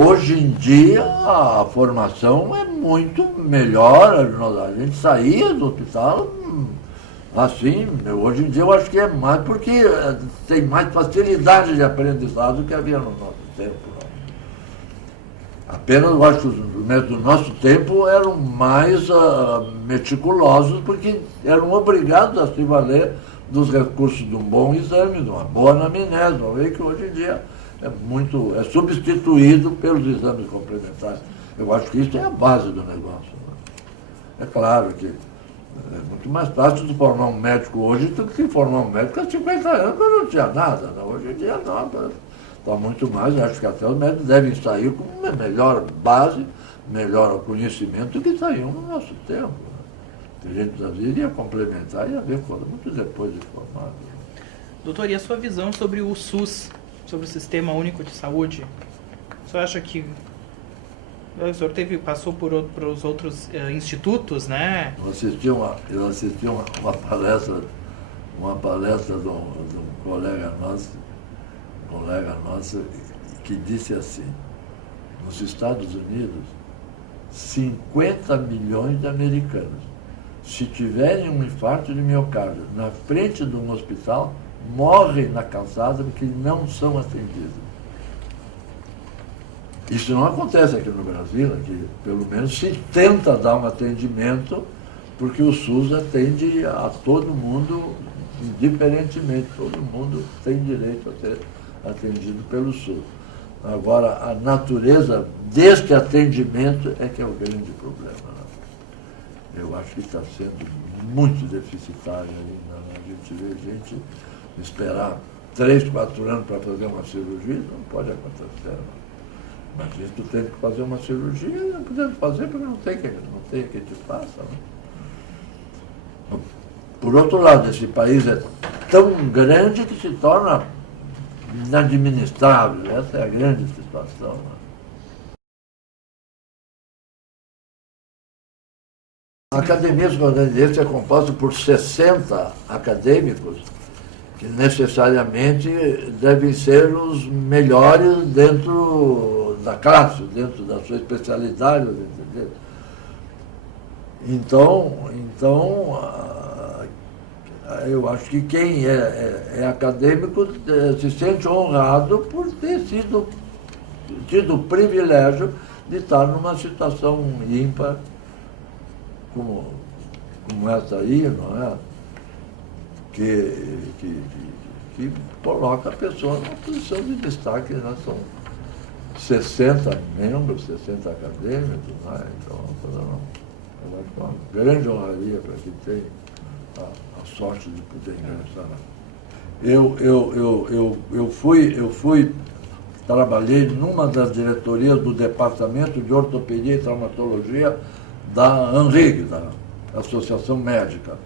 hoje em dia a formação é muito melhor. A gente saía do hospital assim. Hoje em dia eu acho que é mais porque tem mais facilidade de aprendizado do que havia no nosso tempo. Apenas, eu acho que os médicos do nosso tempo eram mais meticulosos, porque eram obrigados a se valer dos recursos de um bom exame, de uma boa anamnese, uma vez que hoje em dia é substituído pelos exames complementares. Eu acho que isso é a base do negócio. Né? É claro que é muito mais fácil de formar um médico hoje do que formar um médico há 50 anos, quando não tinha nada. Né? Hoje em dia não. Está muito mais, acho que até os médicos devem sair com uma melhor base, melhor conhecimento do que saíam no nosso tempo. A gente, às vezes, ia complementar e ia ver muito depois de formado. Doutor, e a sua visão sobre o SUS sobre o Sistema Único de Saúde. O senhor acha que o senhor passou por os outros institutos, né? Eu assisti uma palestra de um colega nosso que disse assim: nos Estados Unidos, 50 milhões de americanos, se tiverem um infarto de miocárdio na frente de um hospital, morrem na calçada porque não são atendidos. Isso não acontece aqui no Brasil, aqui pelo menos se tenta dar um atendimento, porque o SUS atende a todo mundo indiferentemente, todo mundo tem direito a ser atendido pelo SUS. Agora, a natureza deste atendimento é que é o grande problema. Né? Eu acho que está sendo muito deficitário ainda. Né? A gente vê gente esperar 3, 4 anos para fazer uma cirurgia, não pode acontecer. Né? Mas se tu tem que fazer uma cirurgia, não precisa fazer porque não tem quem te faça. Né? Por outro lado, esse país é tão grande que se torna inadministrável. Essa é a grande situação. Né? A Academia Sul-Maranhense é composta por 60 acadêmicos que necessariamente devem ser os melhores dentro da classe, dentro da sua especialidade. Entendeu? Então, eu acho que quem é acadêmico se sente honrado por ter tido o privilégio de estar numa situação ímpar como essa aí, não é? Que coloca a pessoa numa posição de destaque. Nós somos 60 membros, 60 acadêmicos, né? Então, eu acho que é uma grande honraria para quem tem a sorte de poder ingressar. Trabalhei numa das diretorias do Departamento de Ortopedia e Traumatologia da ANRIG, da Associação Médica.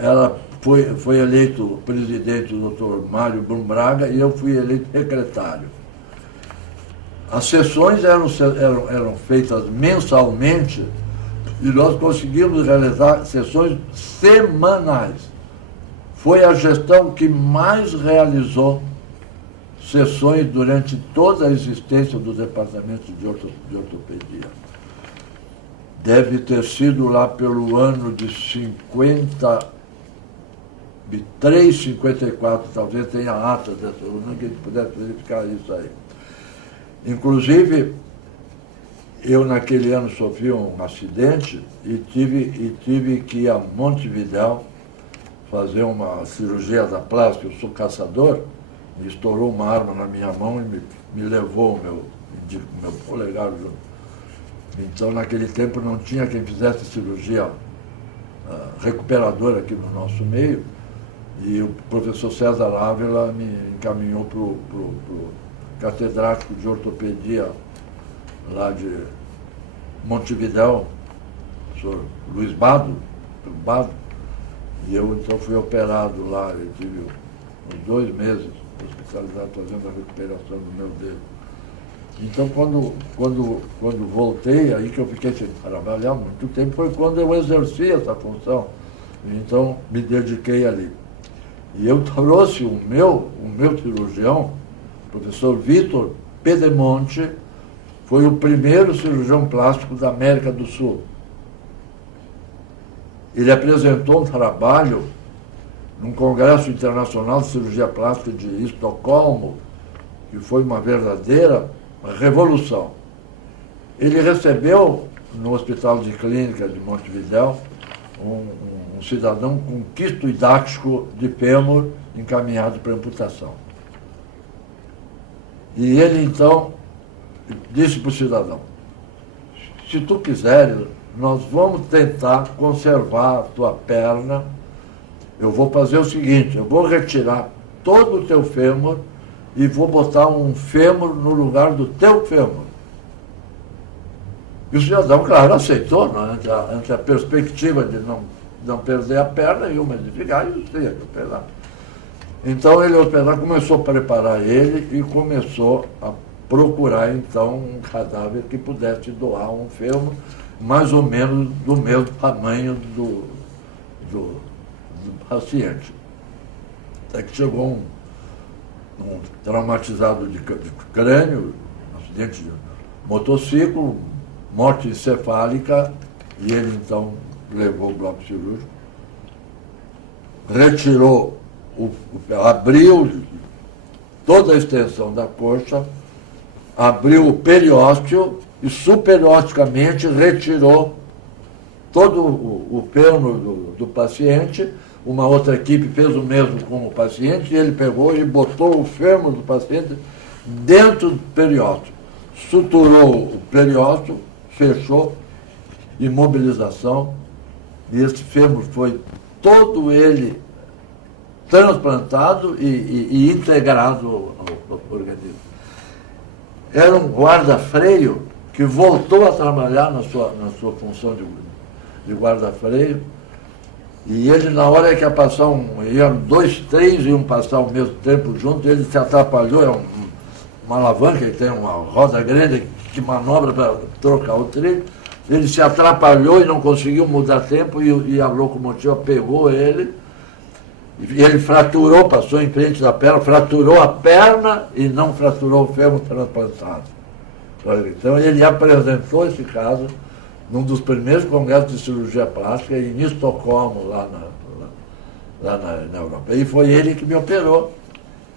Ela foi eleito presidente o Dr. Mário Brum Braga e eu fui eleito secretário. As sessões eram feitas mensalmente e nós conseguimos realizar sessões semanais. Foi a gestão que mais realizou sessões durante toda a existência do Departamento de Ortopedia. Deve ter sido lá pelo ano de 53, 54, talvez tenha ata dessa, não que a gente pudesse verificar isso aí. Inclusive, eu naquele ano sofri um acidente e tive que ir a Montevidéu fazer uma cirurgia da plástica. Eu sou caçador, me estourou uma arma na minha mão e me levou o meu polegar junto. Então, naquele tempo, não tinha quem fizesse cirurgia recuperadora aqui no nosso meio, e o professor César Ávila me encaminhou para o catedrático de ortopedia lá de Montevidéu, o senhor Luiz Bado, e eu então fui operado lá. Eu tive uns 2 meses hospitalizado fazendo a recuperação do meu dedo. Então, quando voltei, aí que eu fiquei sem trabalhar muito tempo, foi quando eu exerci essa função. Então, me dediquei ali. E eu trouxe o meu cirurgião, o professor Vitor Pedemonte, foi o primeiro cirurgião plástico da América do Sul. Ele apresentou um trabalho num Congresso Internacional de Cirurgia Plástica de Estocolmo, que foi uma verdadeira revolução. Ele recebeu no Hospital de Clínica de Montevidéu um cidadão com quisto hidático de fêmur encaminhado para amputação. E ele então disse para o cidadão: se tu quiseres, nós vamos tentar conservar a tua perna. Eu vou fazer o seguinte, eu vou retirar todo o teu fêmur e vou botar um fêmur no lugar do teu fêmur. E o cidadão, claro, aceitou, né? Ante a perspectiva de não perder a perna, e uma de ficar, e eu tinha que operar. Então ele começou a preparar ele e começou a procurar então um cadáver que pudesse doar um fêmur mais ou menos do mesmo tamanho do paciente. Até que chegou um traumatizado de crânio, acidente de motociclo, morte encefálica, e ele então levou o bloco cirúrgico, retirou, abriu toda a extensão da coxa, abriu o periósteo e superiosticamente retirou todo o fêmur do paciente. Uma outra equipe fez o mesmo com o paciente, e ele pegou e botou o fêmur do paciente dentro do periósteo. Suturou o periósteo, fechou, imobilização, e esse fêmur foi todo ele transplantado e integrado ao organismo. Era um guarda-freio que voltou a trabalhar na sua função de guarda-freio, e ele, na hora que ia passar iam 2 trens, iam passar ao mesmo tempo junto, ele se atrapalhou, é uma alavanca, ele tem uma roda grande que manobra para trocar o trilho, ele se atrapalhou e não conseguiu mudar tempo, e a locomotiva pegou ele, e ele fraturou, passou em frente da perna, fraturou a perna e não fraturou o fêmur transplantado. Então ele apresentou esse caso num dos primeiros congressos de cirurgia plástica em Estocolmo, lá na Europa. E foi ele que me operou.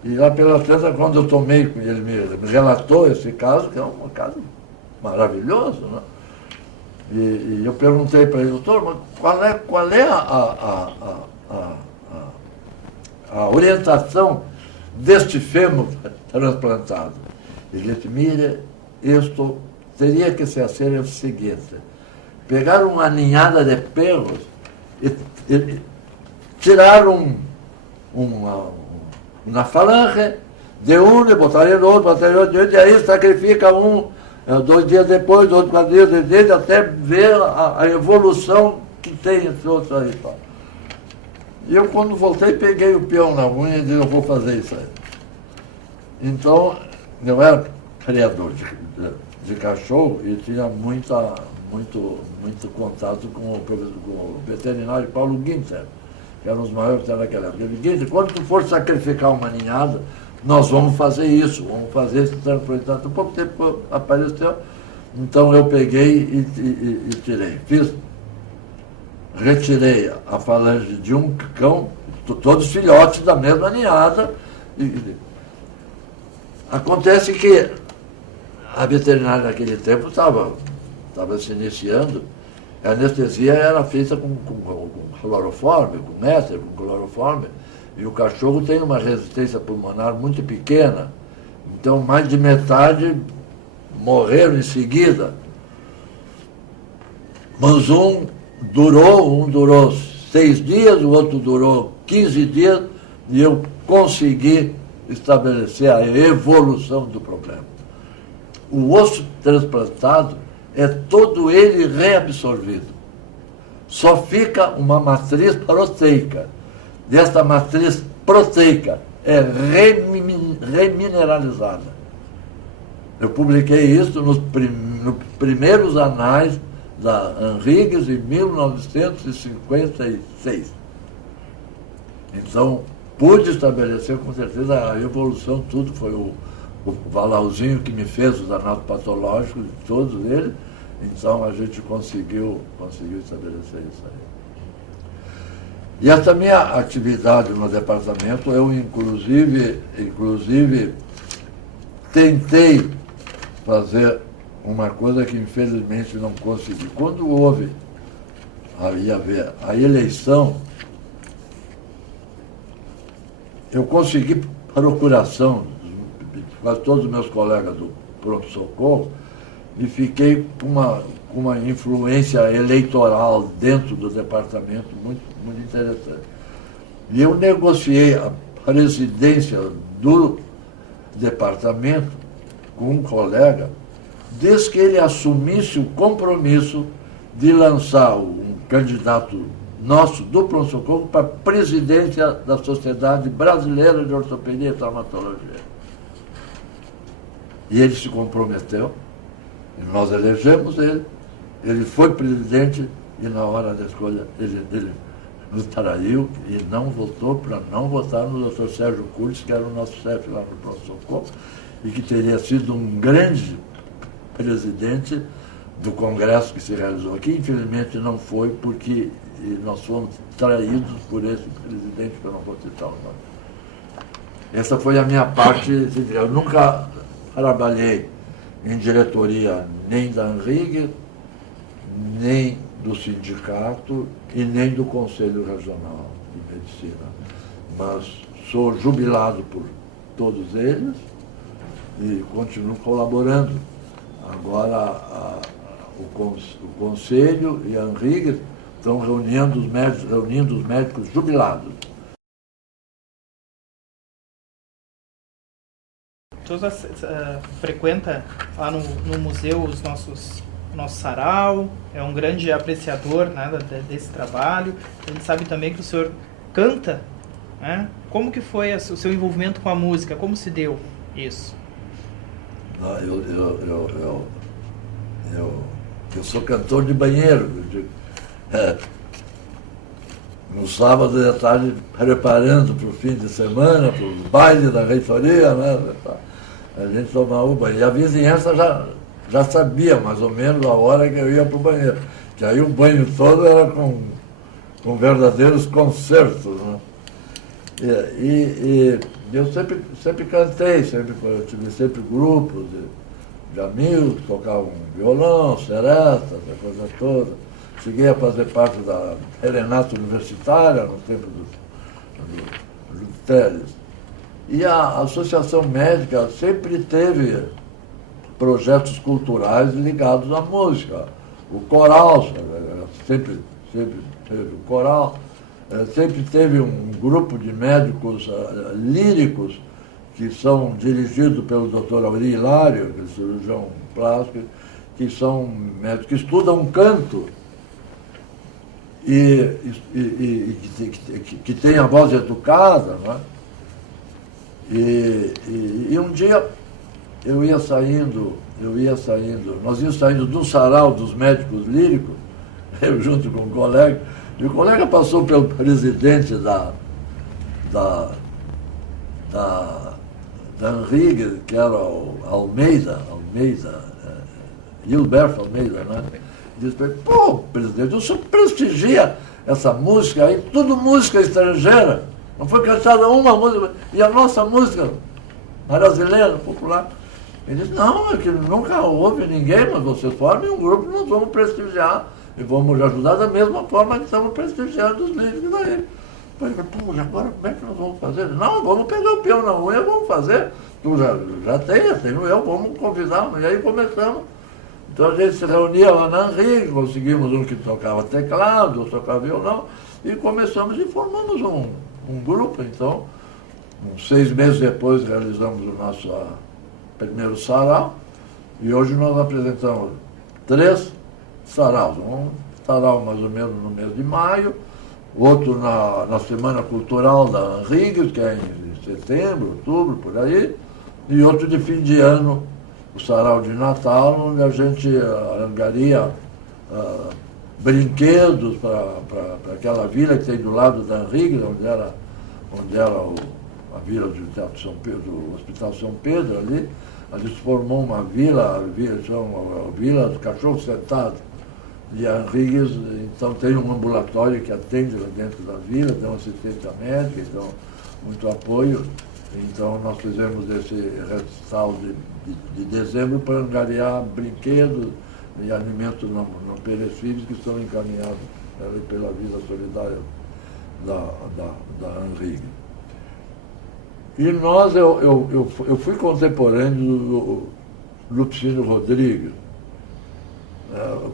E lá pela frente, quando eu tomei, ele me relatou esse caso, que é um caso maravilhoso, né? E eu perguntei para ele, doutor, mas qual é a orientação deste fêmur transplantado? Ele disse, mire, isto teria que se fazer o seguinte: pegar uma ninhada de pelos e tirar uma falange de um, e botar no outro, e aí sacrifica 2 dias depois, 4 dias depois, até ver a evolução que tem esse outro aí. E eu, quando voltei, peguei o peão na unha e disse, eu vou fazer isso aí. Então, eu era criador de cachorro e tinha muito contato com o veterinário Paulo Ginter, que era um dos maiores daquela época. Ele disse, quando tu for sacrificar uma ninhada, nós vamos fazer isso, vamos fazer esse transplantado. Pouco tempo apareceu, então eu peguei e tirei. Retirei a falange de um cão, todos filhotes da mesma ninhada. Acontece que a veterinária naquele tempo estava se iniciando, a anestesia era feita com cloroforme, com éter, com cloroforme, e o cachorro tem uma resistência pulmonar muito pequena, então mais de metade morreram em seguida. Mas um durou 6 dias, o outro durou 15 dias, e eu consegui estabelecer a evolução do problema. O osso transplantado é todo ele reabsorvido. Só fica uma matriz proteica. Desta matriz proteica é remineralizada. Eu publiquei isso nos primeiros anais da Henriques em 1956. Então, pude estabelecer com certeza a evolução, tudo foi o Valauzinho que me fez os anatopatológicos, todos eles, então a gente conseguiu estabelecer isso aí. E essa minha atividade no departamento, eu inclusive tentei fazer uma coisa que infelizmente não consegui. Quando houve a eleição, eu consegui procuração de quase todos os meus colegas do pronto-socorro e fiquei com uma influência eleitoral dentro do departamento muito, muito interessante. E eu negociei a presidência do departamento com um colega, desde que ele assumisse o compromisso de lançar um candidato nosso, do pronto-socorro, para a presidência da Sociedade Brasileira de Ortopedia e Traumatologia. E ele se comprometeu, e nós elegemos ele foi presidente, e na hora da escolha ele nos traiu e não votou para não votar no Dr. Sérgio Curtis, que era o nosso chefe lá no pronto-socorro, e que teria sido um grande presidente do congresso que se realizou aqui. Infelizmente não foi, porque nós fomos traídos por esse presidente, que eu não vou citar o nome. Essa foi a minha parte. Eu nunca trabalhei em diretoria nem da ANRIG, nem do sindicato e nem do Conselho Regional de Medicina. Mas sou jubilado por todos eles e continuo colaborando. Agora o Conselho e a ANRIG estão reunindo os médicos jubilados. Você frequenta lá no museu o nosso sarau, é um grande apreciador, né, desse trabalho. A gente sabe também que o senhor canta, né? Como que foi o seu envolvimento com a música? Como se deu isso? Eu sou cantor de banheiro. No sábado da tarde, preparando para o fim de semana, para o baile da reitoria, né? A gente tomava o banho. E a vizinhança já sabia mais ou menos a hora que eu ia para o banheiro. Que aí o banho todo era com verdadeiros concertos, né? E eu sempre cantei, eu tive sempre grupos de amigos que tocavam violão, seresta, essa coisa toda. Cheguei a fazer parte da Serenata Universitária no tempo do Teles. E a Associação Médica sempre teve projetos culturais ligados à música. O coral, sempre teve o coral, sempre teve um grupo de médicos líricos que são dirigidos pelo Dr. Auri Hilário, que é cirurgião plástico, que são médicos que estudam canto e que tem a voz educada, né? E um dia eu ia saindo, nós íamos saindo do sarau dos médicos líricos, eu junto com um colega, e o colega passou pelo presidente da ANRIG, que era o Almeida, Gilberto Almeida, né? Diz para ele: pô, presidente, o senhor prestigia essa música aí, tudo música estrangeira, não foi cantada uma música, e a nossa música brasileira, popular. Ele disse: não, é que nunca houve ninguém, mas vocês formem um grupo, nós vamos prestigiar e vamos ajudar da mesma forma que estamos prestigiando os livros daí. Eu falei: pô, agora como é que nós vamos fazer? Não, vamos pegar o peão na unha, vamos fazer. Tu já tenho eu, vamos convidar. E aí começamos. Então a gente se reunia lá na ANRIG, conseguimos um que tocava teclado, outro tocava violão, e começamos e formamos um grupo. Então, uns 6 meses depois, realizamos o nosso primeiro sarau, e hoje nós apresentamos 3 saraus. Um sarau mais ou menos no mês de maio, outro na Semana Cultural da ANRIG, que é em setembro, outubro, por aí, e outro de fim de ano, o sarau de Natal, onde a gente angaria brinquedos para aquela vila que tem do lado da ANRIG, onde era a vila do Teatro São Pedro, do Hospital São Pedro ali. A gente formou uma vila, a vila do Cachorro Sentado. E a ANRIG, então, tem um ambulatório que atende lá dentro da vila, tem uma assistência médica, então, muito apoio. Então, nós fizemos esse recital de dezembro para angariar brinquedos e alimentos não perecíveis que estão encaminhados pela Vida Solidária da ANRIG. E eu fui contemporâneo do Lupicínio Rodrigues.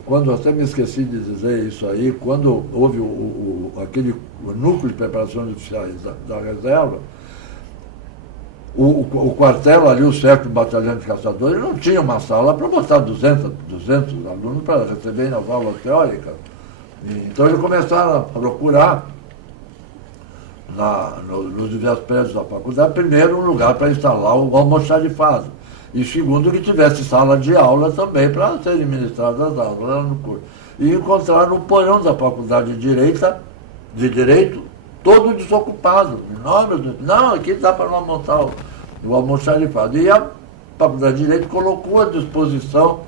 Quando até me esqueci de dizer isso aí, quando houve aquele núcleo de preparação de oficiais da reserva, o quartel ali, o 7º Batalhão de Caçadores, não tinha uma sala para botar 200 alunos para receberem as aulas teóricas. Então eles começaram a procurar nos diversos prédios da faculdade, primeiro, um lugar para instalar o almoxarifado. E segundo, que tivesse sala de aula também para serem ministradas as aulas lá no curso. E encontraram no porão da faculdade de Direito, todo desocupado. Não, meu Deus, não, aqui dá para não montar o almoxarifado. E a faculdade de Direito colocou à disposição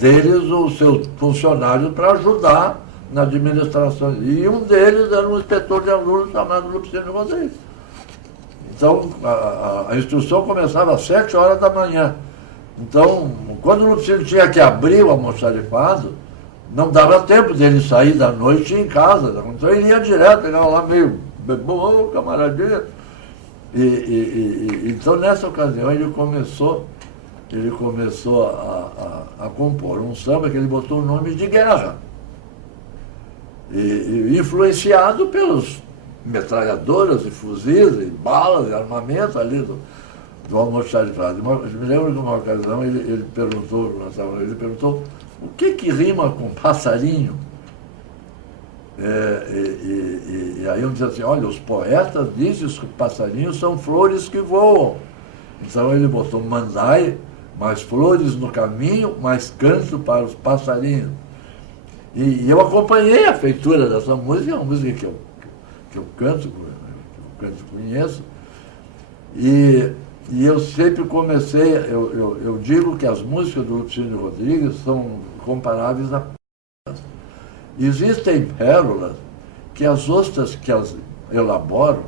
deles os seus funcionários para ajudar na administração. E um deles era um inspetor de alunos chamado Lupicínio Rodrigues. Então, a instrução começava às 7 horas da manhã. Então, quando o Lupicínio tinha que abrir o almoxarifado, não dava tempo dele sair da noite em casa. Então, ele ia direto, chegava lá meio bom, camaradinha. Então, nessa ocasião, ele começou a compor um samba que ele botou o nome de Guerra. Influenciado pelos metralhadoras e fuzis e balas e armamento ali do almoxarifado. Me lembro de uma ocasião, ele perguntou o que rima com passarinho? E aí eu disse assim, olha, os poetas dizem que passarinhos são flores que voam. Então ele botou mandai, mais flores no caminho, mais canto para os passarinhos. E eu acompanhei a feitura dessa música, é uma música que eu canto, conheço, e eu sempre comecei, eu digo que as músicas do Lupicínio Rodrigues são comparáveis a pérolas. Existem pérolas que as ostras que as elaboram,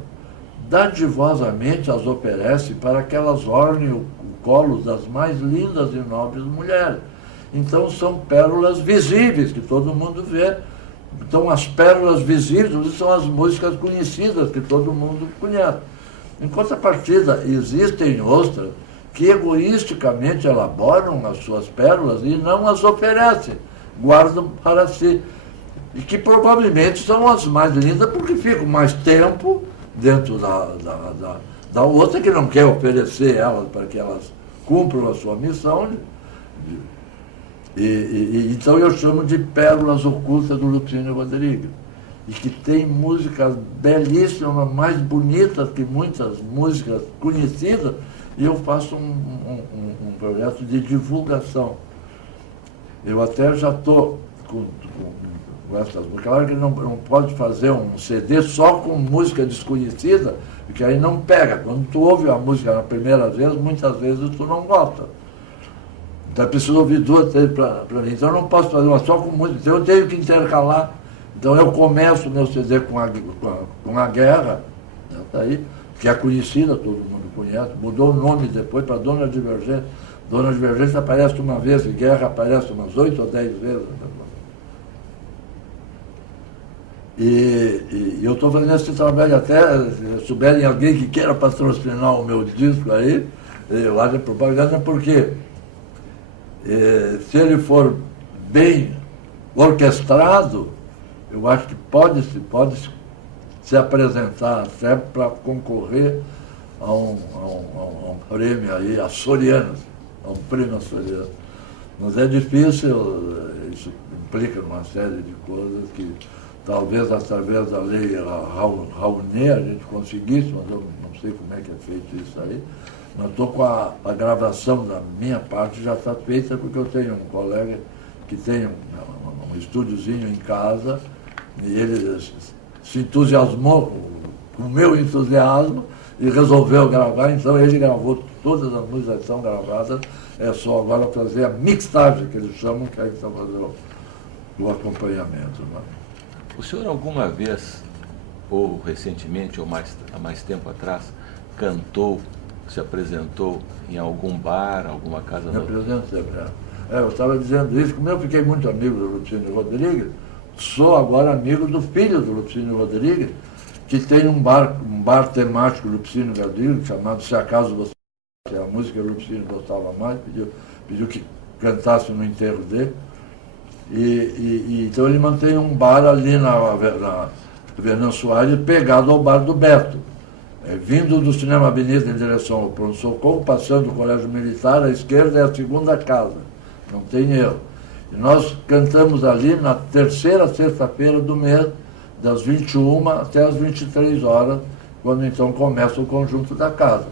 dadivosamente as oferecem para que elas ornem o colo das mais lindas e nobres mulheres. Então são pérolas visíveis, que todo mundo vê. Então as pérolas visíveis são as músicas conhecidas, que todo mundo conhece. Em contrapartida, existem ostras que egoisticamente elaboram as suas pérolas e não as oferecem, guardam para si. E que provavelmente são as mais lindas porque ficam mais tempo dentro da outra, que não quer oferecer elas para que elas cumpram a sua missão. Então eu chamo de pérolas ocultas do Lupicínio Rodrigues, e que tem músicas belíssimas, mais bonitas que muitas músicas conhecidas, e eu faço um projeto de divulgação. Eu até já estou com essas músicas. Claro que não pode fazer um CD só com música desconhecida, porque aí não pega. Quando tu ouve a música na primeira vez, muitas vezes tu não gosta. Então eu preciso ouvir duas, três para mim. Então eu não posso fazer uma só com música, então eu tenho que intercalar. Então eu começo o meu CD com a Guerra, né, tá aí, que é conhecida, todo mundo conhece, mudou o nome depois para Dona Divergência. Dona Divergência aparece uma vez e Guerra aparece umas 8 ou 10 vezes. E eu estou fazendo esse trabalho até, se souberem alguém que queira patrocinar o meu disco aí, eu acho propaganda porque se ele for bem orquestrado, eu acho que pode se apresentar até para concorrer a um prêmio aí, açorianas, a um prêmio açoriano. Mas é difícil, isso implica uma série de coisas que talvez através da lei Rouanet a gente conseguisse, mas eu não sei como é que é feito isso aí. Mas estou com a gravação da minha parte, já está feita, porque eu tenho um colega que tem um estúdiozinho em casa, e ele se entusiasmou com o meu entusiasmo e resolveu gravar, então ele gravou todas as músicas que estão gravadas, é só agora fazer a mixagem, que eles chamam, que aí estão fazendo o acompanhamento. Né? O senhor alguma vez, ou recentemente, ou há mais tempo atrás, cantou, se apresentou em algum bar, alguma casa? Me apresentei, eu estava dizendo isso, como eu fiquei muito amigo do Lupicínio Rodrigues, sou agora amigo do filho do Lupicínio Rodrigues, que tem um bar temático Lupicínio Rodrigues, chamado Se Acaso Você, que é a música que o Lupicínio gostava mais, pediu que cantasse no enterro dele. Então ele mantém um bar ali na Fernando Soares, pegado ao bar do Beto. Vindo do Cinema Avenida em direção ao Pronto Socorro, passando o Colégio Militar, à esquerda é a segunda casa, não tem erro. E nós cantamos ali na terceira sexta-feira do mês, das 21 até as 23 horas, quando então começa o conjunto da casa.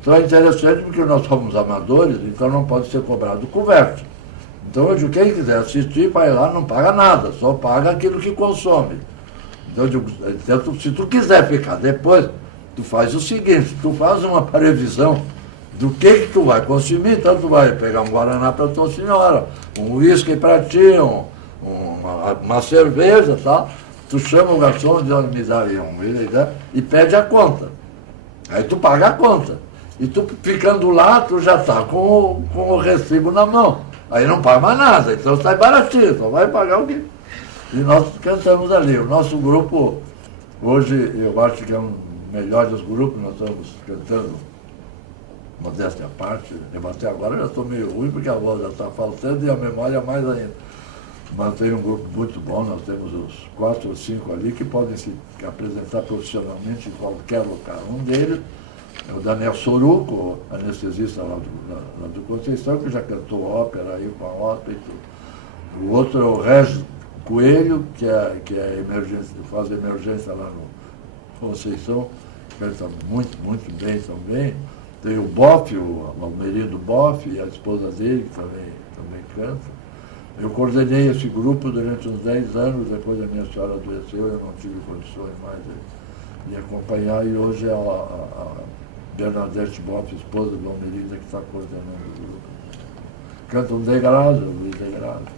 Então é interessante porque nós somos amadores, então não pode ser cobrado couvert. Então eu digo, quem quiser assistir, vai lá, não paga nada, só paga aquilo que consome. Então eu digo, se tu quiser ficar depois, tu faz o seguinte, tu faz uma previsão do que tu vai consumir, então tu vai pegar um guaraná para tua senhora, um uísque para ti, uma cerveja, tá? Tu chama o garçom, diz, me dá aí e pede a conta. Aí tu paga a conta. E tu ficando lá, tu já está com o recibo na mão. Aí não paga mais nada, então sai baratinho, só vai pagar o quê? E nós cantamos ali. O nosso grupo, hoje, eu acho que é um dos melhores grupos, nós estamos cantando, modéstia à parte, eu até agora já estou meio ruim, porque a voz já está faltando e a memória mais ainda. Mas tem um grupo muito bom, nós temos os 4 ou 5 ali que podem se apresentar profissionalmente em qualquer local. Um deles é o Daniel Soruco, anestesista lá do Conceição, que já cantou ópera aí com a ópera e tudo. O outro é o Regis Coelho, que é emergência, faz emergência lá no Conceição, canta muito, muito bem também. Tem o Boff, o Almerindo Boff, e a esposa dele, que também canta. Eu coordenei esse grupo durante uns 10 anos, depois a minha senhora adoeceu, eu não tive condições mais de acompanhar, e hoje é a Bernadette Boff, esposa do Almerindo, que está coordenando o grupo. Canta um degrado, Luiz Degrado.